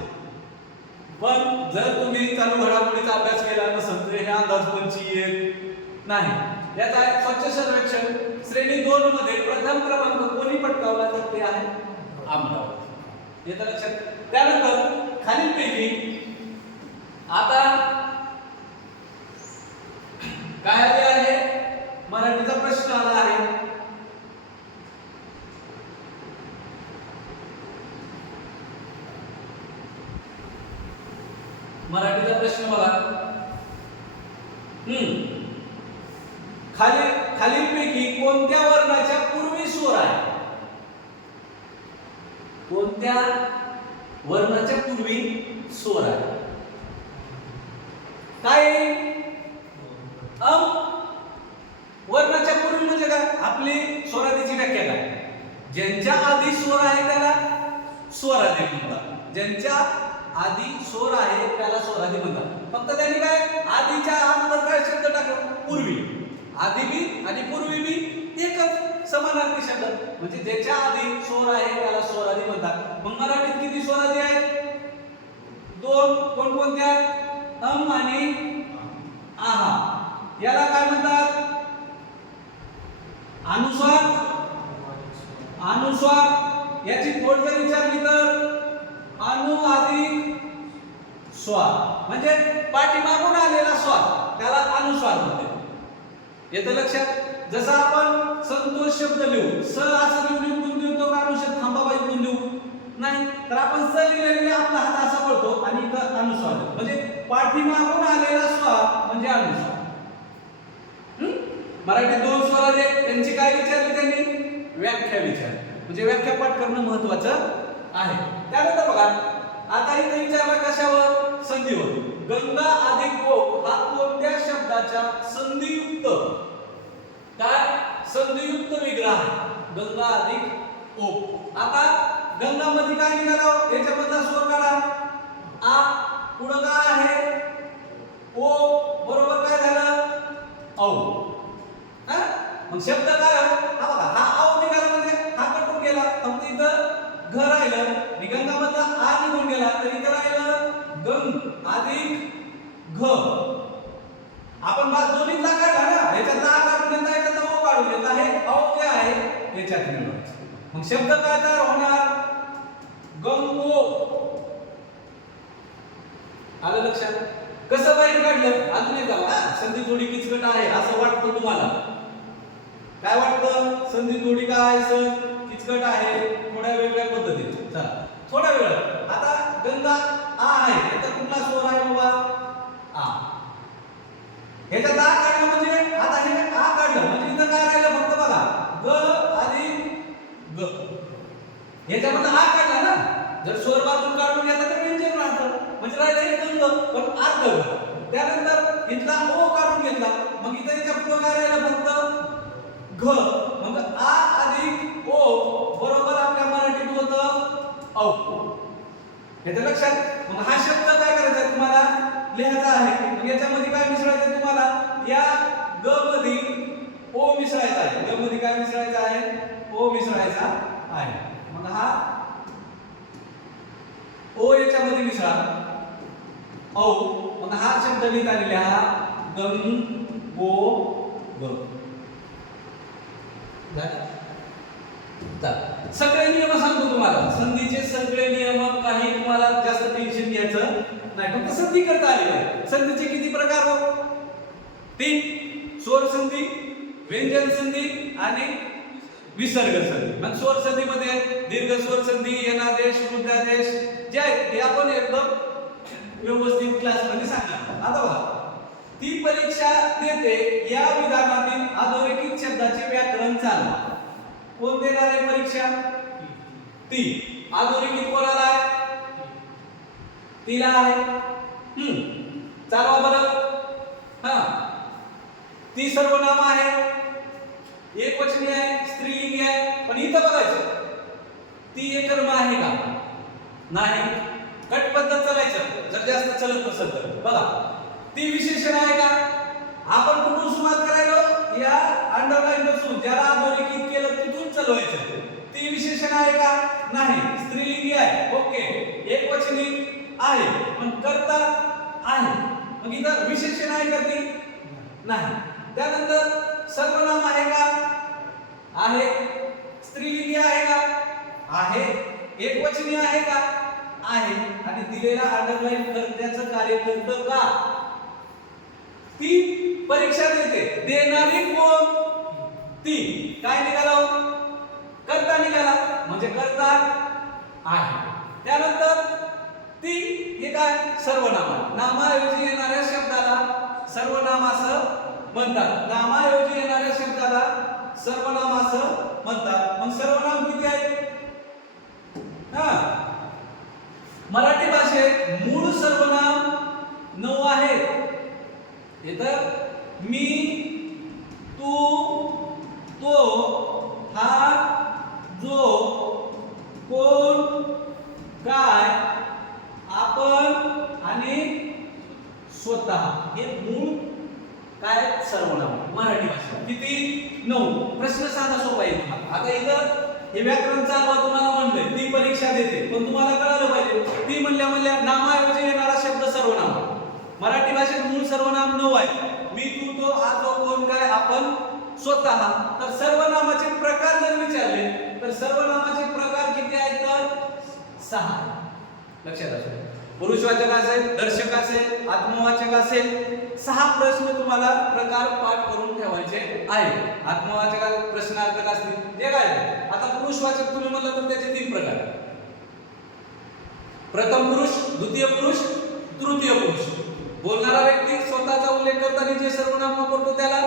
पण जर तुम्ही चालू घडामोडीचा अभ्यास केला नसेल तर हे अंदाज पंची येत नाही. याचा एक स्वच्छ सर्वेक्षण श्रेणी 2 मध्ये प्रथम क्रमांक कोणी पटकावला तर ते आहे अमरावती. येतं लक्षात. त्यानंतर खालीलपैकी आता काय आले आहे, मराठीचा प्रश्न आला आहे. मराठीचा प्रश्न बघा. खालीलपैकी कोणत्या वर्णाच्या पूर्वी स्वर आहे? कोणत्या वर्णाच्या पूर्वी स्वर आहे? काय वर्णाच्या पूर्वी म्हणजे काय? आपली स्वरादीची व्याख्या काय? ज्यांच्या आधी स्वर आहे त्याला स्वरादी म्हणतात. ज्यांच्या आधी स्वर आहे त्याला स्वरादी म्हणतात. फक्त त्यांनी काय आधीच्या अगोदर काय शब्द टाकला? पूर्वी. आधी बी आणि पूर्वी बी एकच समानार्थी शब्द. म्हणजे ज्याच्या आधी स्वर आहे त्याला स्वरादी म्हणतात. मग मराठीत किती स्वरादी आहेत? 2. कोणकोणत्या? अम आणि आहा. याला काय म्हणतात? अनुस्वार. अनुस्वार याची फोड जर विचारली तर अनु अधिक स्वर, म्हणजे पाठीमागून आलेला स्वर त्याला अनुस्वार म्हणतात. येतं लक्षात. जसं आपण संतोष शब्द लिहू, स असं लिहून लिहतो का अनुशब्द थांबाबाई लिहून लिहू नाही, तर आपण स लिहिलेले आपला हात असा पडतो आणि इथं अनुस्वार, म्हणजे पाठीमागून आलेला स्वर म्हणजे अनुस्वार. मराठीत 2 स्वर आहेत, त्यांची काय विचारली त्यांनी? व्याख्या विचारली. म्हणजे व्याख्या पाठ करणं महत्त्वाचं आहे. त्यानंतर बघा आता इथे विचारला कशावर? संधीवर. गंगा अधिक ओ हा कोणत्या शब्दाच्या संधियुक्त काय संधियुक्त विग्रह आहे? गंगा अधिक ओ. आता गंगा मध्ये काय निघाला? याच्यामधला स्वर काढा. आ पुढं काय आहे? ओ बरोबर काय झालं? औ. मग शब्द काय? हा बघा हा औ निघाला म्हणजे हा कटून गेला. फक्त इथं घ राहिलं. आणि गंगा मधला आ निघून गेला तर इथं राहिलं गंग अधिक घ. आपण दोन्हीतला काढला ना, याच्यातला आ काढून घेतला, याच्यातला ओ काढून घेतला. हे औ जे आहे याच्यात मिळवायचं. मग शब्द काय तयार होणार? गंगो. आलं लक्षात? कसं बाहेर काढलं? अजून एकदा बघा. संधी थोडी किचकट आहे असं वाटतं तुम्हाला. काय वाटतं? संधी थोडी काय आहे सर? किचकट आहे. थोड्या वेगळ्या पद्धतीने. चला थोडा वेळ. आता गंगा आ आहे, याचा कुठला स्वर आहे बाबा? आ. ह्याच्यात आ काढलं म्हणजे आता हे आ काढलं म्हणजे इथं काय राहिलं? फक्त बघा ग आणि ग. ह्याच्यामध्ये आ काढला ना, जर स्वर बाजून काढून घेतला तर व्यंजन राहतं, म्हणजे राहिलं हे गंग पण अर्ध ग. त्यानंतर इथला ओ काढून घेतला मग इथं याच्या पुढे काय राहिलं? फक्त घ. मग आ अधिक ओ बरोबर आपल्या मराठीत होतं औ. याचं लक्षात. मग हा शब्द काय करायचा तुम्हाला? लिहायचा आहे. मग याच्यामध्ये काय मिसळायचं तुम्हाला? या ग मध्ये ओ मिसळायचा आहे. ग मध्ये काय मिसळायचा आहे? ओ मिसळायचा आहे. मग हा ओ याच्यामध्ये मिसळा औ. मग हा शब्द लिहिता लिहा गंग गो ग. सगळे नियम सांगतो तुम्हाला. संधीचे सगळे नियम, काही तुम्हाला जास्त टेन्शन घ्यायचं नाही. फक्त संधी करता आली पाहिजे. संधीचे किती प्रकार हो? 3. स्वर संधी, व्यंजन संधी आणि विसर्ग संधी. मग स्वर संधीमध्ये दीर्घ स्वर संधी, यनादेश, वृद्धादेश जे आहेत ते आपण एकदम व्यवस्थित क्लासमध्ये सांगणार. आता बघा ती परीक्षा देते या विधानातील अधोरेखित शब्दाचे व्याकरण चालवा. कोण देणार आहे परीक्षा? ती. अधोरेखित कोणाला आहे? तिला आहे. चालवा बरं. ती सर्वनाम आहे, एकवचनी आहे, स्त्रीलिंगी आहे. पण इथं बघायचं ती एक कर्म आहे का? नाही. कट पद्धत चालायचं जर जास्त चलत नसेल तर. बघा ती विशेषण आहे का? आपण कुठून सुरुवात करायलो? या अंडरलाईन पासून ज्याला अधोरेखित केलं तिथून चालवायचं. ती विशेषण आहे का? नाही. स्त्रीलिंगी आहे. ओके. एकवचनी आहे, पण कर्ता आहे. मग इथं विशेषण आहे का ती? नाही. त्यानंतर सर्वनाम आहे का? आहे. स्त्रीलिंगी आहे का? आहे. एकवचनी आहे का? आहे. आणि दिलेला अंडरलाईन कर्त्याचं कार्य करतं का? ती परीक्षा देते. देणारी कोण? ती. काय निघाला? कर्ता निघाला. म्हणजे कर्ता आहे. त्यानंतर ती हे काय? सर्वनाम. नामाऐवजी येणाऱ्या शब्दाला सर्वनाम असं म्हणतात. नामाऐवजी येणाऱ्या शब्दाला सर्वनाम असं म्हणतात. मग सर्वनाम किती आहेत? मराठी भाषेत मूळ सर्वनाम 9 आहेत. इथं मी, तू, तो, हा, जो, कोण, काय, आपण आणि स्वतः हे मूळ काय सर्वनाम मराठी भाषेत. किती? 9. प्रश्न साधा सोपा आहे तुम्हाला. आता इथं हे व्याकरण चालवा तुम्हाला म्हणले, ती परीक्षा देते, पण तुम्हाला कळालं पाहिजे ती म्हणल्या नामाऐवजी येणारा शब्द सर्वनाम. मराठी भाषेत मूळ सर्वनाम 9 आहे. मी, तू, तो, हा, जो, कोण, काय, आपण, स्वतः. तर सर्वनामाचे प्रकार जर विचारले तर सर्वनामाचे प्रकार किती आहेत? तर 6. लक्षात असू. पुरुषवाचक असेल, दर्शक असेल, आत्मवाचक असेल, 6 प्रश्न तुम्हाला प्रकार पाठ करून ठेवायचे आहे. आत्मवाचक प्रश्नार्थक असतील जे काय. आता पुरुषवाचक तुम्ही म्हणलं तर त्याचे 3 प्रकार. प्रथम पुरुष, द्वितीय पुरुष, तृतीय पुरुष. बोलणारा व्यक्ती स्वतःचा उल्लेख करताना जे सर्वनाम वापरतो त्याला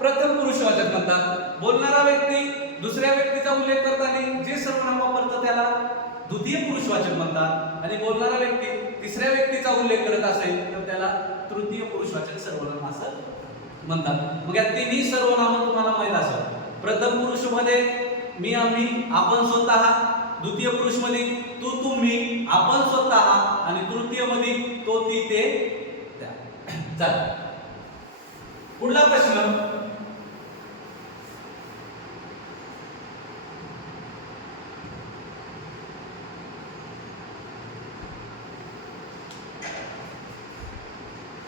प्रथम पुरुषवाचक म्हणतात. बोलणारा व्यक्ती दुसऱ्या व्यक्तीचा उल्लेख करताना जे सर्वनाम वापरतो त्याला द्वितीय पुरुषवाचक म्हणतात. आणि बोलणारा व्यक्ती तिसऱ्या व्यक्तीचा उल्लेख करत असेल तर त्याला तृतीय पुरुषवाचक सर्वनाम असं म्हणतात. मग या तिन्ही सर्वनाम तुम्हाला माहित असेल. प्रथम पुरुष मध्ये मी, आम्ही, आपण, स्वतः. द्वितीय पुरुष मध्ये तू, तुम्ही, आपण, स्वतः. आणि तृतीय मध्ये तो, ती, ते, त्या. चला पुढला प्रश्न.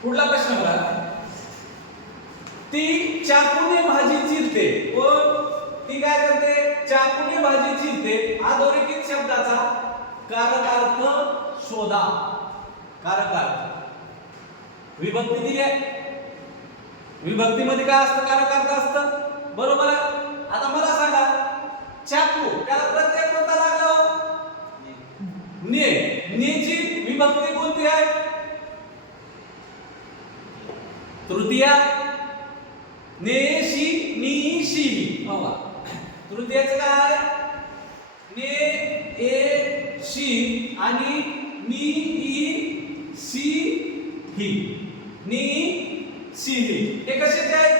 पुढला प्रश्न बघा. ती चाकूने भाजी चिरते. कोण? ती काय करते? चाकूने भाजी चिरते. अधोरेखित शब्दाचा कारकार्थ शोधा. कारकार्थ. विभक्ती दिली आहे. विभक्तीमध्ये काय असतं? कारकार्थ असतं. बरोबर आहे. आता मला सांगा, चाकू त्याला प्रत्यय कोणता लागला? ने. नेची विभक्ती कोणती आहे? तृतीया. नेशी, नीशी. बाबा तृतीयाचं काय? ने, ए, शी आणि नी, ई, सी, ही. नी, सी, ही. हे कशाचे आहेत?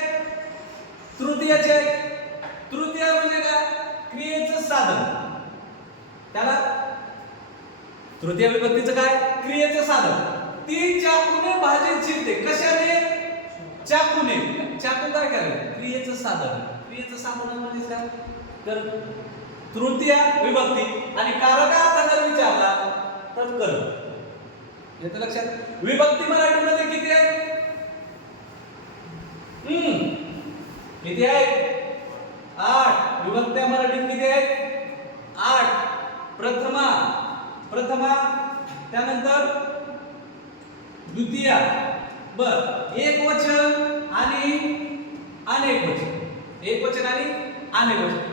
तृतीयाचे आहेत. तृतीय म्हणजे काय? क्रियेचं साधन. त्याला तृतीय विभक्तीचं काय? क्रियेचं साधन. ती चाकूने भाजी चिरते. कशाने? चाकूने. चाकू काय करायला? क्रियेचं साधन. क्रियेचं साधन म्हणजे काय? तर तृतीय विभक्ती. आणि कारकार्थ जर विचारला तर कर. येतं लक्षात? विभक्ती मराठीमध्ये किती आहेत? किती आहेत? 8. विभक्त्या मराठीत किती आहेत? 8. प्रथमा. प्रथमा. त्यानंतर द्वितीया. बर. एक वचन आणि अनेक वचन. एक वचन आणि अनेक वचन.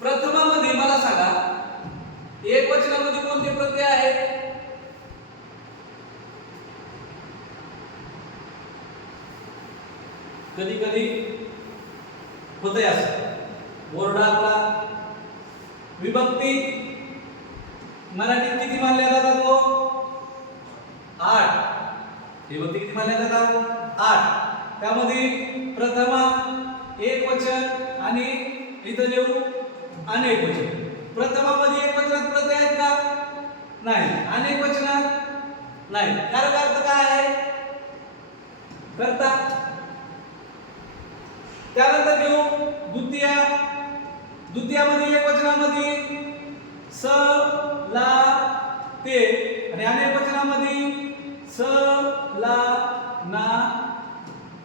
प्रथमामध्ये मला सांगा, एक वचनामध्ये कोणते प्रत्यय आहेत? कधी कधी होतंय असं. बोर्ड आपला विभक्ती मराठीत किती मानल्या जातात? 8. विभक्ती किती मानल्या जातात? 8. त्यामध्ये प्रथमा, एक वचन आणि इथं लिहू अनेक वचन. प्रथमामध्ये एक वचनात प्रत्यय आहेत का? नाही. अनेक वचनात नाही. कारकार्थ काय आहे? कर्ता. त्यानंतर घेऊ द्वितीया. द्वितीयामध्ये एक वचनामध्ये स, ला, ते आणि अनेक वचनामध्ये स ला ना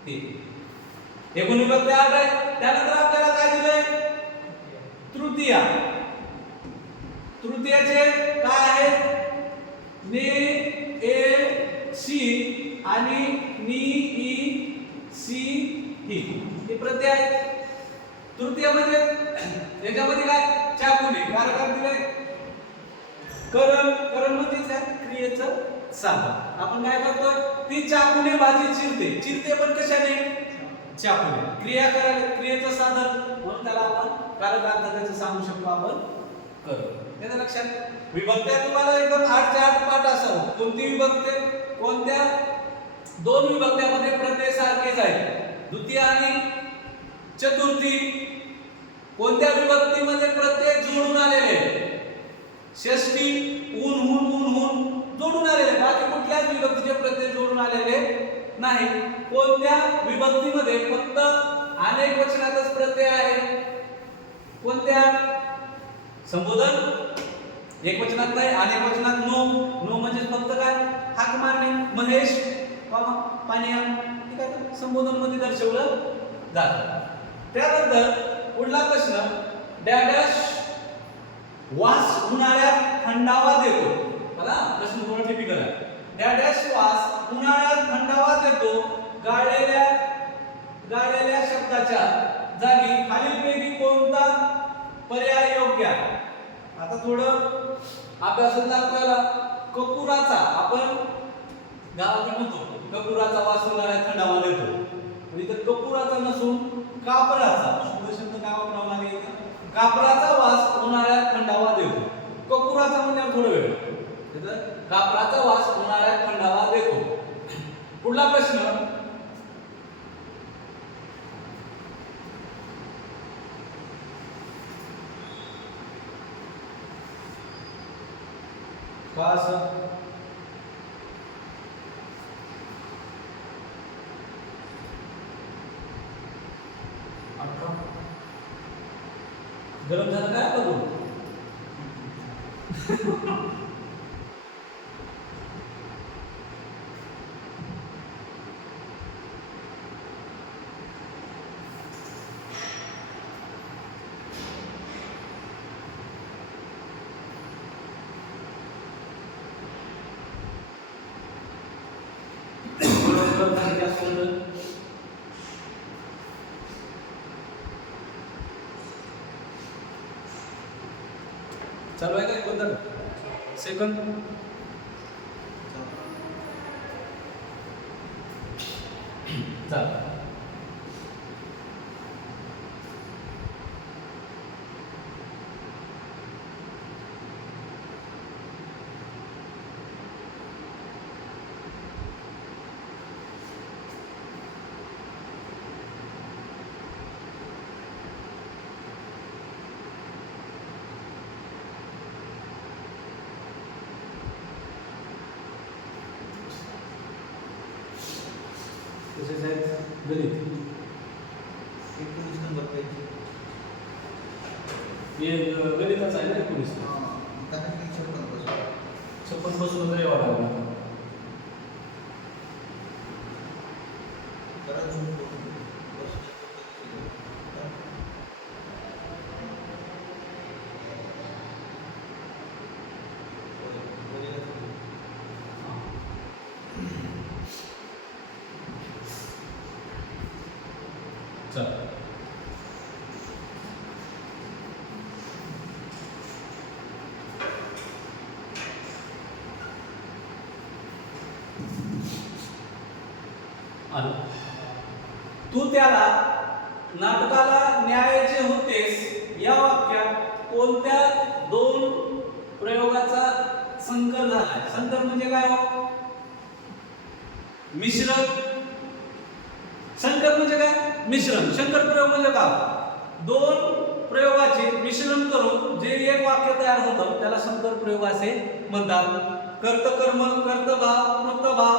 ते एकूण विभक्ती 8 आहे. त्यानंतर आपल्याला काय दिलंय तृतीया. तृतीयाचे काय आहेत ने ए सी आणि नी ई सी ही हे प्रत्यय आहेत. तृतीयामध्ये याच्यामध्ये काय चाकुने कारक दिले करण. करण म्हणजे काय क्रियेचं साधन. आपण काय करतोय ती चाकुने भाजी चिरते. चिरते पण कशाने चाकुने. क्रिया करायला क्रियेचं साधन म्हणून त्याला आपण कारक अर्थ त्याचं सांगू शकतो आपण करण. त्याच्या लक्षात विभक्त्या तुम्हाला एकदम 8 चे 8 पाठ असावं. कोणती विभक्ती कोणत्या दोन विभक्त्यामध्ये प्रत्यय सारखेच आहेत द्वितीय आणि चतुर्थी. कोणत्या विभक्तीमध्ये प्रत्यय जोडून आलेले षष्ठी ऊन हुन ऊन हुन जोडून आलेले. बाकी कुठल्याच विभक्तीचे प्रत्यय जोडून आलेले नाही. कोणत्या विभक्तीमध्ये फक्त अनेक वचनातच प्रत्यय आहे कोणत्या संबोधन एक वचनात नाही अनेक वचनात नो. नो म्हणजे फक्त काय हाक मारणे महेश पाणी आण ठीक आहे संबोधन मध्ये दर्शवलं जातं. त्यानंतर पुढला प्रश्न डॅडॅश वास उन्हाळ्यात थंडावा देतो. बघा प्रश्न थोडा टिपिकल आहे. डॅडॅश वास उन्हाळ्यात थंडावा देतो. गाळलेल्या शब्दाच्या जागी खालीलपैकी कोणता पर्याय योग्य आहे. आता थोडं अभ्यासात आपल्याला कपुराचा आपण गावाकडे म्हणतो कपुराचा वास उन्हाळ्यात थंडावा देतो. इथं कपुराचा नसून कापराचा शुद्ध शब्द काय वापरावा लागेल कापराचा वास उन्हाळ्यात थंडावा देतो. कपुराचा म्हणजे थोडं वेळ कापराचा वास उन्हाळ्यात थंडावा देतो. पुढला प्रश्न का असं गरम झालं काय करू चालू आहे का कोणता सेकंड चाल तसेच आहेत गणित 19 नंबर पेज. हे गणिताचं आहे ना 19 56 पासून वगैरे वाढवला चल तू त्याला नाटकाला न्यायाचे होतेस या वाक्यात कोणत्या दोन प्रयोगाचा संकर झालाय. संकर म्हणजे काय हो मिश्रण. संकर म्हणजे काय मिश्रण. शंकर प्रयोग म्हणजे काय दोन प्रयोगाचे मिश्रण करून जे एक वाक्य तयार होतं त्याला संकर प्रयोग असे म्हणतात. कर्तकर्म कर्तभाव कृतभाव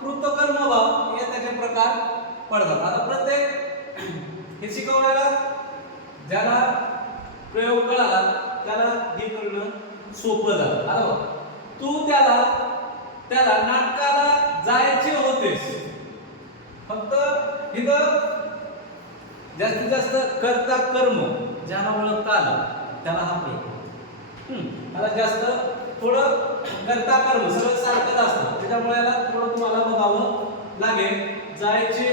कृतकर्मभाव हे त्याचे प्रकार पडतात. आता प्रत्येक हे शिकवण्याला ज्याला प्रयोग कळाला त्याला हे करणं सोपं झालं. तू त्याला त्याला नाटकाला जायचे होतेस. फक्त इथं जास्तीत जास्त कर्ता कर्म ज्याला ओळखता आलं त्याला हा प्रयोग. त्याला जास्त थोडं कर्ता कर्म सगळं सारखंच असतं त्याच्यामुळे याला थोडं तुम्हाला बघावं लागेल. जायचे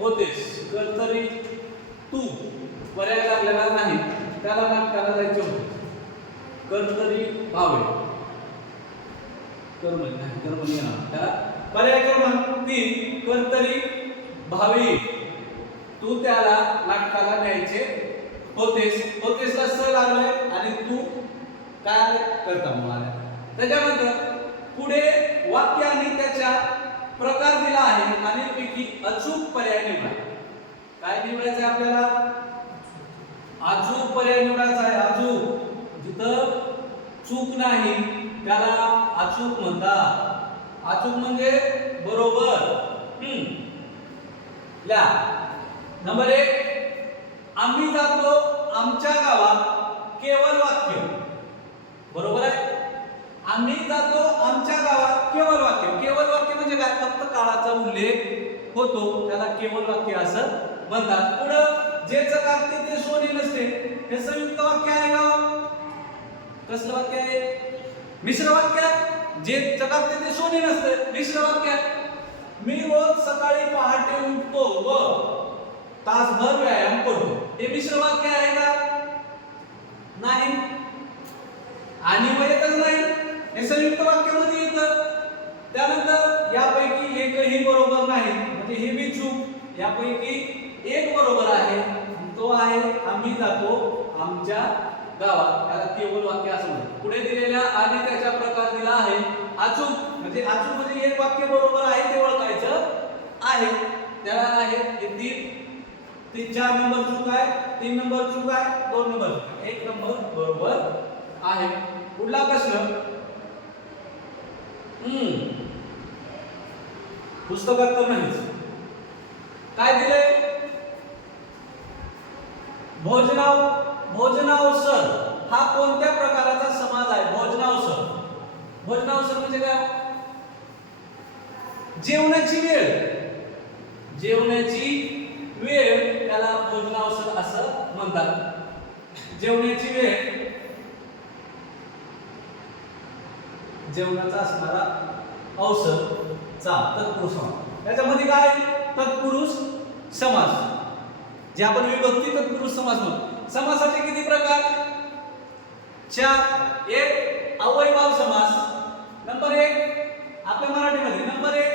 होतेस कर्तरी तू पर्याय लागलेला नाही त्याला नाटकाला जायचे होते. कर्तरी भावे कर्म नाही कर्म नाही त्याला पर्याय क्रमांक 3 कर्तरी भावी तू त्याला नाटकाला न्यायचे होतेस. होतेसला स लागले आणि तू काय करता म्हणाले. त्याच्यानंतर पुढे वाक्य आणि त्याच्या प्रकार दिला आहे आणि पैकी अचूक पर्याय निवडा. काय निवडायचं आहे आपल्याला? अचूक पर्याय निवडायचा आहे. अचूक जिथं चूक नाही त्याला अचूक म्हणतात. अचूक म्हणजे बरोबर. ल्या नंबर 1 आम्ही जातो आमच्या गावात केवळ वाक्य. बरोबर आहे. आम्ही जातो आमच्या गावात केवळ वाक्य. केवळ वाक्य म्हणजे काय? फक्त काळाचा उल्लेख होतो त्याला केवळ वाक्य असं म्हणतात. पुढे जे चकाकते ते सोने नसते हे संयुक्त वाक्य आहे का? कसलं वाक्य आहे? मिश्र वाक्य. जे चकाकते ते सोने नसते मिश्र वाक्य. मी रोज सकाळी पहाटे उठतो व तासभर व्यायाम करतो हे मिश्र वाक्य आहे का? नाही. आणि मग येतच नाही हे संयुक्त वाक्यामध्ये येतं. त्यानंतर यापैकी एकही बरोबर नाही म्हणजे ही बी चूक. यापैकी एक बरोबर आहे तो आहे आम्ही जातो आमच्या गावात त्याला केवळ वाक्य असं म्हणतात. पुढे दिलेल्या आणि त्याचा प्रकार दिला आहे अचूक म्हणजे अचूक म्हणजे एक वाक्य बरोबर आहे ते ओळखायचं आहे त्याला आहे. हे 4 नंबर चूक आहे 3 नंबर चूक आहे 2 नंबर 1 नंबर बरोबर आहे. पुढला प्रश्न पुस्तकात तर नाहीच. काय दिले? भोजनावसर हा कोणत्या प्रकाराचा समाज आहे? भोजनावसर. भोजनावसर म्हणजे काय? जेवणाची वेळ. जेवणाची वेळ त्याला भोजनावसर असं म्हणतात. जेवणाची वेळ जेवणाचा असणारा अवसर चा तत्पुरुष समास. त्याच्यामध्ये काय? तत्पुरुष समास जे आपण विभक्ती तत्पुरुष समास म्हणतो. समासाचे किती प्रकार? 4. 1 अव्ययभाव समास. नंबर 1 आपल्या मराठीमध्ये नंबर 1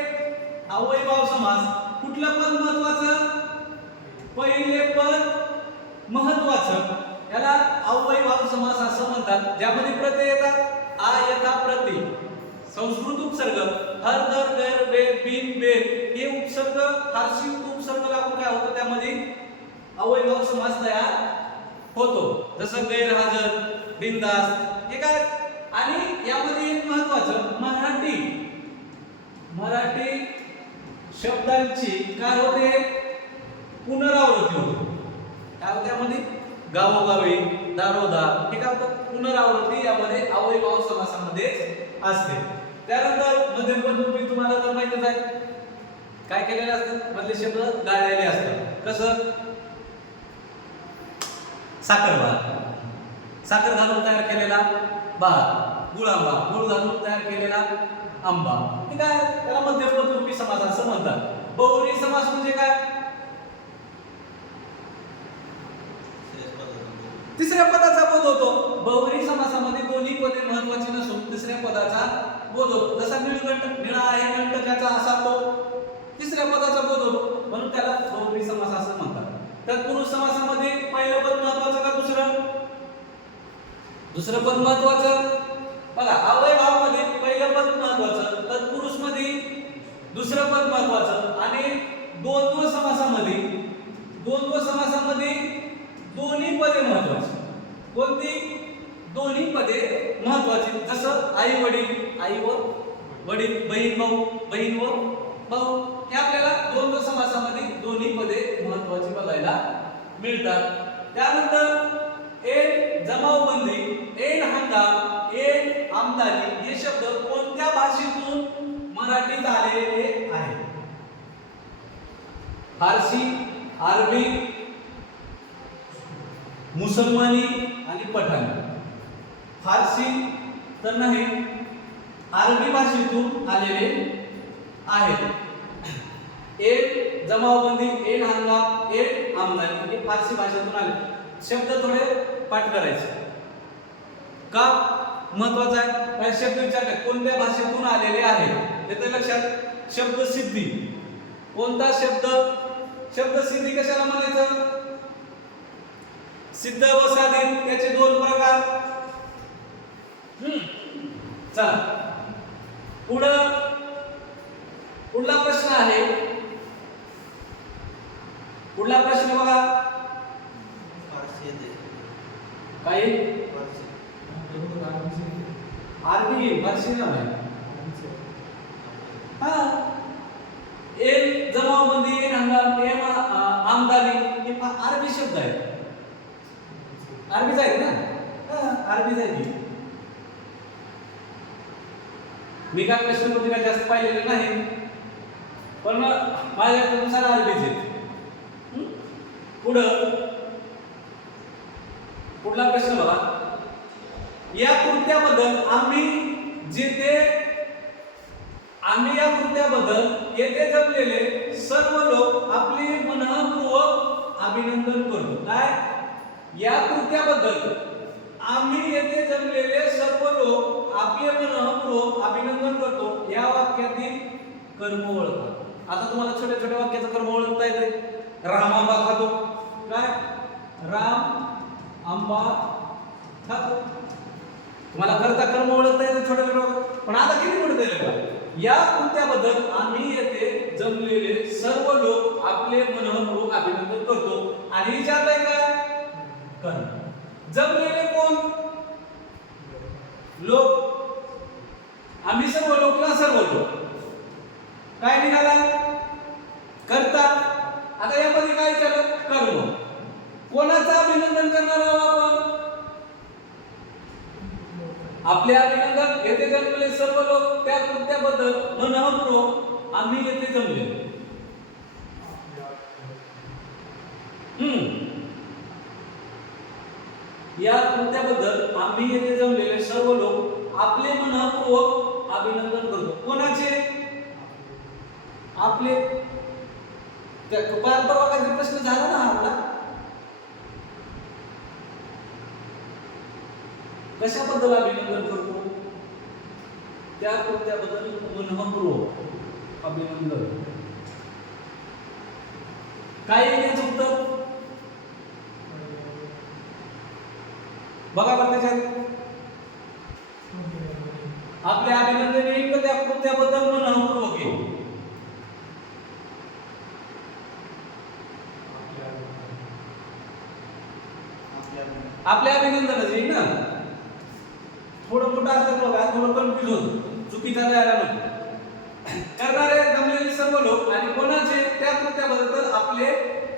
अव्ययभाव समास. कुठलं पद महत्वाचं? पहिले पद महत्वाचं याला अव्ययभाव समास असं म्हणतात. ज्यामध्ये प्रत्यय येतात आ यथा प्रति. संस्कृत उपसर्ग हर दर गैर बेर बिन बेर हे उपसर्ग फारसी उपसर्ग लागून काय होतं त्यामध्ये अव्ययभाव समास तयार होतो. जसं गैरहजर बिनधास्त हे काय. आणि यामध्ये एक महत्वाचं मराठी शब्दांची काय होते? पुनरावृत्ती होते. काय होते यामध्ये? गावोगावी दारोदार हे काय होतं? पुनरावृत्ती यामध्ये अव्ययभाव समासामध्ये असते. त्यानंतर मध्यमपद रूपी तुम्हाला तर माहितीच आहे काय केलेले असतात? मधले शब्द गाळलेले असतात. कसं? साखर घालून तयार केलेला भात, गुळ आंबा, गुळ घालून तयार केलेला आंबा हे काय? त्याला मध्यमपद रूपी समास असं म्हणतात. बहुव्रीही समास म्हणजे काय? तिसऱ्या पदाचा बोध होतो. बहुव्रीही समासामध्ये दोन्ही पदे महत्वाची नसून तिसऱ्या पदाचा बोध होतो. जसा नीळकंठ निळा आहे कंठ त्याचा असा तो तिसऱ्या पदाचा बोध होतो म्हणून त्याला बहुव्रीही समास असं म्हणतात. तत्पुरुष समासामध्ये पहिलं पद महत्वाचं का दुसरं पद महत्वाचं? बघा अव्ययभाव मध्ये पहिलं पद महत्वाचं, तत्पुरुष मध्ये दुसरं पद महत्वाचं आणि द्वंद्व समासामध्ये दोन्ही पदे महत्वाची. कोणती? दोन्ही पदे महत्वाची. जसं आई व वडील, बहीण व भाऊ हे आपल्याला द्वंद्व समासामध्ये दोन्ही पदे महत्वाची बघायला मिळतात. त्यानंतर एन जमावबंदी, एन हंगाम, एन आमदानी हे शब्द कोणत्या भाषेतून मराठीत आलेले आहे. फारसी, अरबी, मुसलमानी आणि पठाणी. फारसी तर नाही, अरबी भाषेतून आलेले आहेत. एन जमावबंदी, एन हंगाम, एन आमदानी हे फारसी भाषेतून आले. शब्द थोडे पाठ करायचे का महत्वाचा आहे. काही शब्द विचारले कोणत्या भाषेतून आलेले आहेत याचं लक्षात. शब्द सिद्धी कोणता शब्द, शब्द सिद्धी कशाला म्हणायचं. सिद्ध व साधित याचे दोन प्रकार. चला पुढला प्रश्न आहे. पुढला प्रश्न बघा. फारसी येते. काही फारसी. अरबी फारसी नाही. हा एन जमावबंदी, एन हंगाम, एन आमदानी हे अरबी शब्द आहेत. अरबीच आहेत ना. अरबीच आहेत. मी काय प्रश्नपत्रिका जास्त पाहिलेले नाही पण माझ्यानुसार अरबीच आहेत. पुढला प्रश्न बघा. या कृत्याबद्दल आम्ही या कृत्याबद्दल येथे जमलेले सर्व लोक आपले मनःपूर्वक अभिनंदन करतो. काय या कृत्याबद्दल आम्ही येथे जमलेले सर्व लोक आपले मनःपूर्वक अभिनंदन करतो. या वाक्यातील कर्म ओळखा. आता तुम्हाला छोट्या छोट्या वाक्याचं कर्म ओळखता येते. राम आंबा खातो. काय राम आंबा खातो. तुम्हाला करता कर्म ओळखता येते छोट्या छोट्या. पण आता किती म्हणता येईल बघा. या कृत्याबद्दल आम्ही येथे जमलेले सर्व लोक आपले मनःपूर्वक अभिनंदन करतो. आणि विचारलंय काय कर्म. जमलेले कोण लोक. आम्ही सर्व लोक ना सर्व लोक. काय निघाला करता. आता यामध्ये काय विचारलं कर्म. कोणाचं अभिनंदन करणार आहोत आपण. आपले अभिनंदन येथे जमलेले सर्व लोक त्या कृत्याबद्दल मनःपूर्वक आम्ही येथे जमले. या कृत्याबद्दल आम्ही येथे जमलेले सर्व लोक आपले मनःपूर्वक अभिनंदन करतो. कोणाचे आपले. परवा काही प्रश्न झाला ना आपला. कशाबद्दल अभिनंदन करतो. त्या कृत्याबद्दल मनःपूर्वक अभिनंदन. काय येण्याचं उत्तर बघा बरं. त्याच्यात आपले अभिनंदन येईल त्या कृत्याबद्दल मनःपूर्वक येईल. आपल्या अभिनंदनच येईल ना. थोडं मोठं असतं बघा, थोडं कन्फ्युज होतं. चुकीचा जायला नको. करणारे जमलेले सर्व लोक आणि कोणाचे त्या कृत्याबद्दल आपले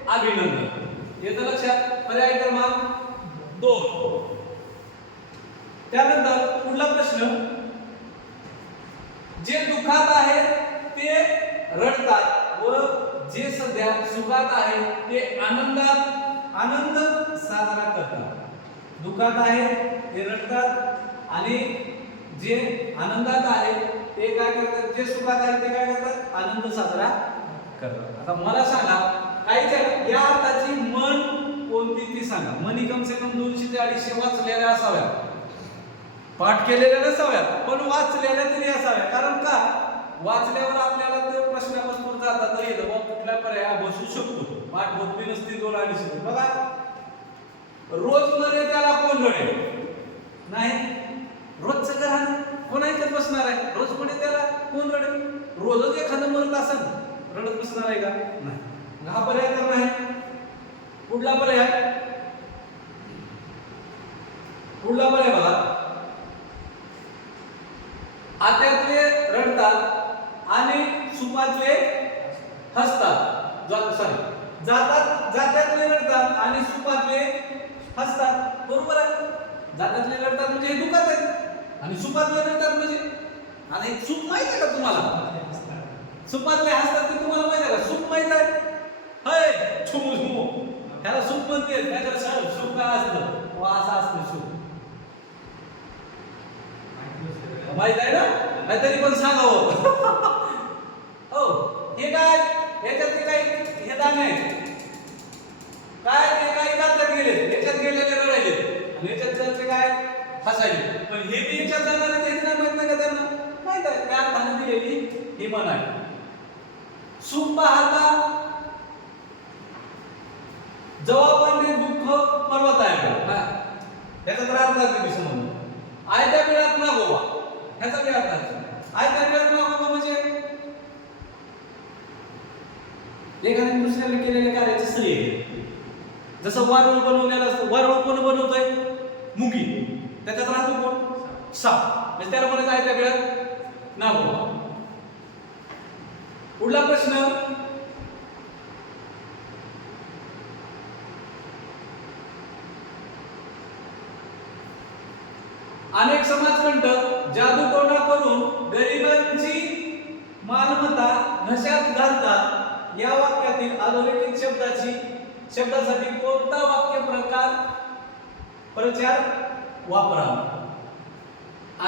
अभिनंदन. येतं लक्षात. पर्याय क्रमांक 2. त्यानंतर पुढला प्रश्न. जे दुःखात आहेत ते रडतात व जे सध्या सुखात आहेत ते आनंद साजरा करतात. दुःखात आहेत ते रडतात आणि जे आनंदात आहेत ते काय करतात. जे सुखात आहेत ते काय करतात आनंद साजरा करतात. आता मला सांगा काय या अर्थाची मन कोणती ती सांगा. मनी कम से कम 200 ते 250 वाचलेल्या असाव्या. पाठ केलेल्या नसाव्यात पण वाचलेल्या तरी असाव्या. कारण का वाचल्यावर आपल्याला ते प्रश्नापासून जाता तर येतं बाबा कुठला पर्याय बसू शकतो. पाठ होत बी नसती 2-250. बघा रोज मरे त्याला कोण रडेल नाही. रोजचं घरान कोण ऐकत बसणार आहे. रोज कोणी त्याला कोण रडेल. रोजच एखादं मरत असेल रडत बसणार आहे का नाही. हा पर्याय तर नाही. पुढला पर्याय बघा. आत्यातले रडतात आणि सुपातले हसतात. जात्यातले रडतात आणि सुपातले हसतात. बरोबर आहे. जात्यातले रडतात म्हणजे हे दुखात आहे आणि सुपातले रडतात म्हणजे. आता एक सुप माहिती आहे का तुम्हाला. सुपातले असतात ते तुम्हाला माहिती आहे का? सूप माहित आहे? हय छुमू छुमू ह्याला सूप म्हणते. नाहीतर सूप काय असतं? असं असतं सूप. माहित आहे ना? नाहीतरी पण सांगावं. हो हे काय याच्यात ते काही हे दाणे आहेत काय ते काही घातल्यात गेले याच्यात गेलेले रडायले आणि याच्यात ते काय हसायले. पण हे बी याच्यात जाणार आहे ते नाही माहित नाही का त्यांना? माहित आहे त्या अर्थाने दिलेली ही म्हण आहे. सुख पाहता जवाबाने दुःख पर्वत आहे का? याचा तर अर्थ आहे समजून. आयत्या वेळात ना गोवा ह्याचा बी अर्थ आहे. आयत्या वेळात ना गोवा म्हणजे एखाद्या दुसऱ्याने केलेल्या कार्याची सरी आहे. जसं वारुळ बनवलेलं असतं. वारुळ कोण बनवतोय? मुंगी. त्याच्यात राहतो कोण? साप. म्हणजे त्याला म्हणायचं आहे त्या वेळात ना गोवा. पुढला प्रश्न अनेक समाजकंटक जादूटोणा करून गरिबांची मालमत्ता घशात घालतात. या वाक्यातील अधोरेखित शब्दासाठी कोणता वाक्य प्रचार वापरावा?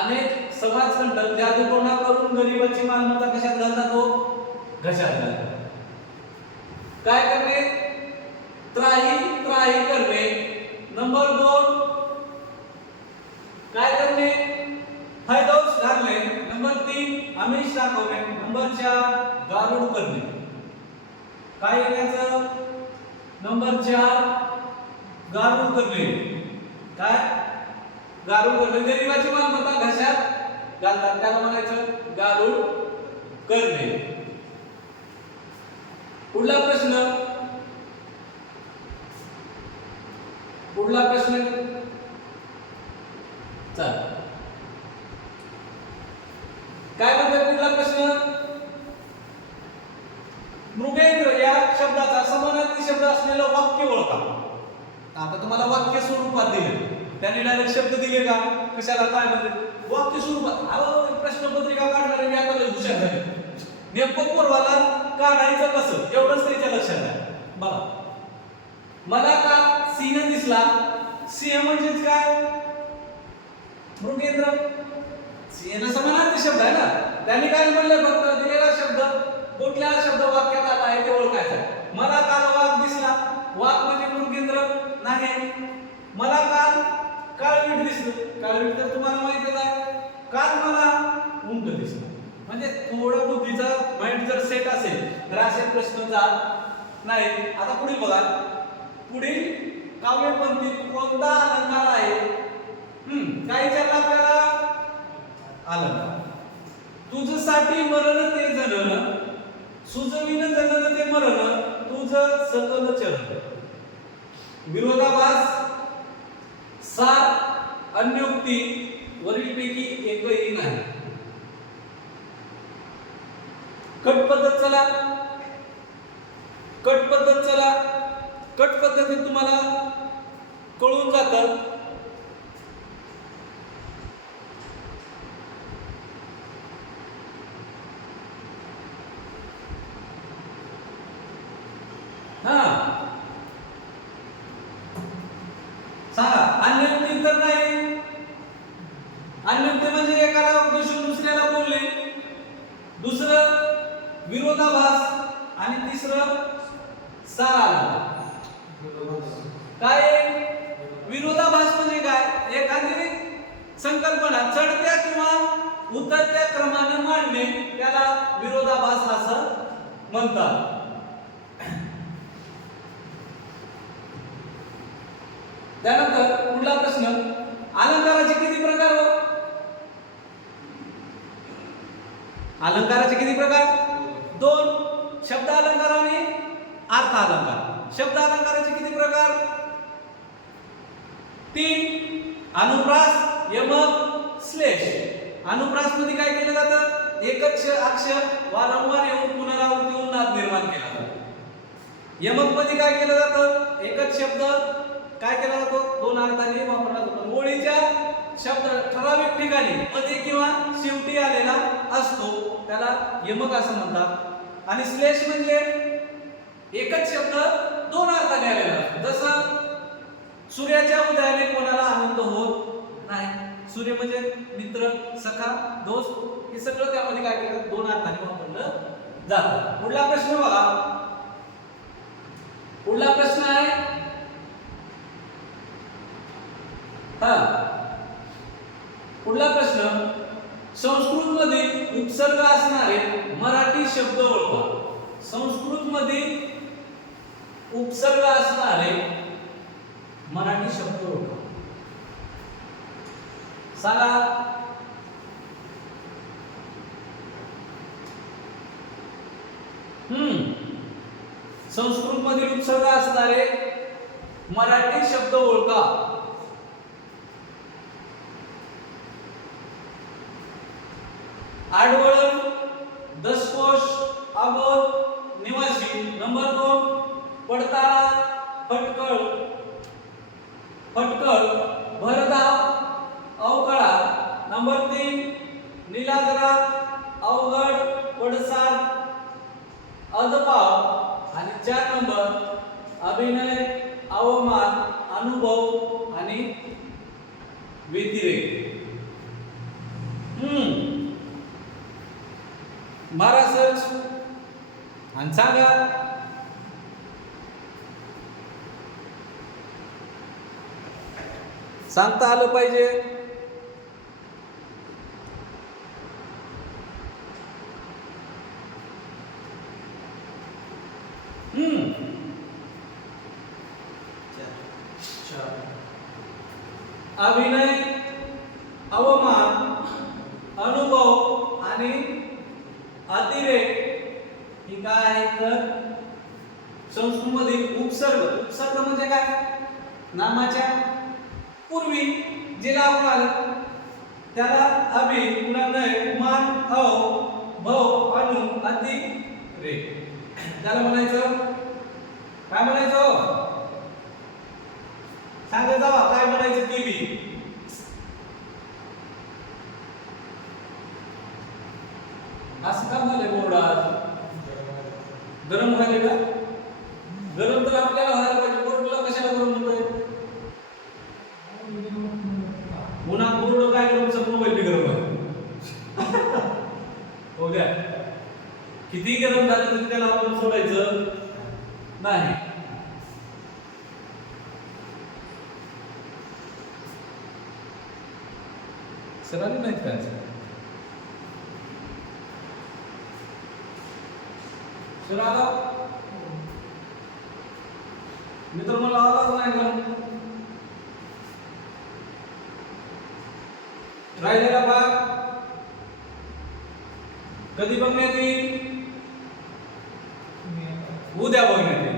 अनेक समाजकंटक जादूटोणा करून गरिबांची मालमत्ता कशात घालतात? घशात घालतात. काय करणे? त्राही करणे. नंबर 2 काय करणे? हैदोस घालणे. नंबर 3 आमिष दाखवणे. नंबर 4 गारुड करणे. काय येण्याचं? नंबर 4 गारुड करणे. काय? गारुड करणे. गरिबाची मालमत्ता घशात घालतात त्याला म्हणायचं गारुड करणे. पुढला प्रश्न चल काय म्हणतोय पुढला प्रश्न? मृगेंद्र या शब्दाचा समानार्थी शब्द असलेलं वाक्य ओळखा. आता तुम्हाला वाक्य स्वरूपात दिले. त्यांनी डायरेक्ट शब्द दिले का? कशाला काय म्हणते? वाक्य स्वरूपात. अहो प्रश्नपत्रिका काढणारे मी आता हुशार झाले. नेमकं पूर्वाला काढायचं कसं एवढंच त्याच्या लक्षात आहे. बघा मला का सिंह दिसला. सिंह म्हणजेच काय? मृगेंद्र. सिंह समानार्थी शब्द आहे ना. त्यांनी काय म्हणलं? फक्त दिलेला शब्द कुठल्या शब्द वाक्यात आला आहे ते ओळखायचं. मला काल वाघ दिसला. वाघ म्हणजे मृगेंद्र नाही. मला काल काळवीट दिसलं. काळवीट तर तुम्हाला माहितीच आहे. काल मला उंट दिसलं. म्हणजे थोडं बुद्धीचा माइंड जर सेट असेल तर असे प्रश्न जात नाही. आता पुढील बघा. पुढील काव्यपंक्तीत कोणता अलंकार आहे? काय विचारलं आपल्याला? अलंकार. तुझसाठी मरण ते जनन सुजविन जनन ते मरण तुझ सकल चरण. विरोधाभास, सार, अन्योक्ती वरीलपैकी एकही नाही. कट पद्धत चला. कट पद्धतीत तुम्हाला कळून जातं. सांगा. अन्योक्ती तर नाही. अन्योक्ती म्हणजे एकाला उद्देशून दुसऱ्याला बोलणे. दुसरं विरोधाभास आणि तिसरं सार. काय विरोधाभास म्हणजे काय? एखादी संकल्पना चढत्या किंवा उतरत्या क्रमाने मांडणे त्याला विरोधाभास असं म्हणतात. त्यानंतर पुढला प्रश्न. अलंकाराचे किती प्रकार? अलंकाराचे किती प्रकार? 2. शब्द अलंकार आणि अर्थ अलंकार. शब्द अलंकाराचे किती प्रकार? 3. अनुप्रास, यमक, श्लेष. अनुप्रास मध्ये काय केलं जातं? एकच अक्षर वारंवार येऊन पुनरावृत्ती होऊन नाद निर्माण केला जातो. यमक मध्ये काय केलं जातं? एकच शब्द काय केला जातो? 2 अर्थांनी वापरला जातो. ओळीच्या शब्द ठराविक ठिकाणी मध्ये किंवा शेवटी आलेला असतो त्याला यमक असं म्हणतात. आणि श्लेष म्हणजे एकच शब्द दोन अर्थाने आलेला असतो. जसं सूर्याच्या उदयाने कोणाला आनंद होत नाही. सूर्य म्हणजे मित्र, सखा, दोस्त हे सगळं त्यामध्ये काय केलं दोन अर्थाने वापरलं जातं. पुढला प्रश्न बघा. पुढला प्रश्न आहे पुढला प्रश्न संस्कृत मध्ये उपसर्ग असणारे मराठी शब्द ओळखा. संस्कृत मध्ये उपसर्ग असणारे मराठी शब्द ओळखा. सांगा. संस्कृत मधील उपसर्ग असणारे मराठी शब्द ओळखा. आडवळण, दशकोश, अबोध, निवासी. नंबर 2 पडताळा, फटकळ, भरधाव, अवकळा. नंबर 3 नीलाद्रा, अवघड, पडसाद, अदपाव. आणि 4 नंबर अभिनय, अवमान, अनुभव आणि व्यतिरेक. मारा सर्च आणि सांगा. सांगता आलं पाहिजे. अभिनय, अवमान, अनुभव आणि अतिरेक ही काय आहे तर संस्कृत मधील उपसर्ग. उपसर्ग म्हणजे काय नामाच्या पूर्वी जे लागून आलं त्याला अभि, पुन्हा नय, मान, अव, भव, अनु, अति, रे. त्याला म्हणायचं काय म्हणायचं सांगा जावा काय म्हणायचं ते बी. असं का झालंय बोर्डात गरम व्हायले का? गरम तर आपल्याला व्हायला पाहिजे. बोर्डला कशाला गरम होतोय? पुन्हा बोर्ड काय गरम सगळं मोबाईल बी गरम आहे. हो द्या. किती गरम झालं तरी त्याला आपण सोडायचं नाही. सरांनी नाहीत काय सर आला मित्र मला आलाच नाही का राहिलेला भाग कधी बघण्यात येईल? उद्या बघण्यात येईल.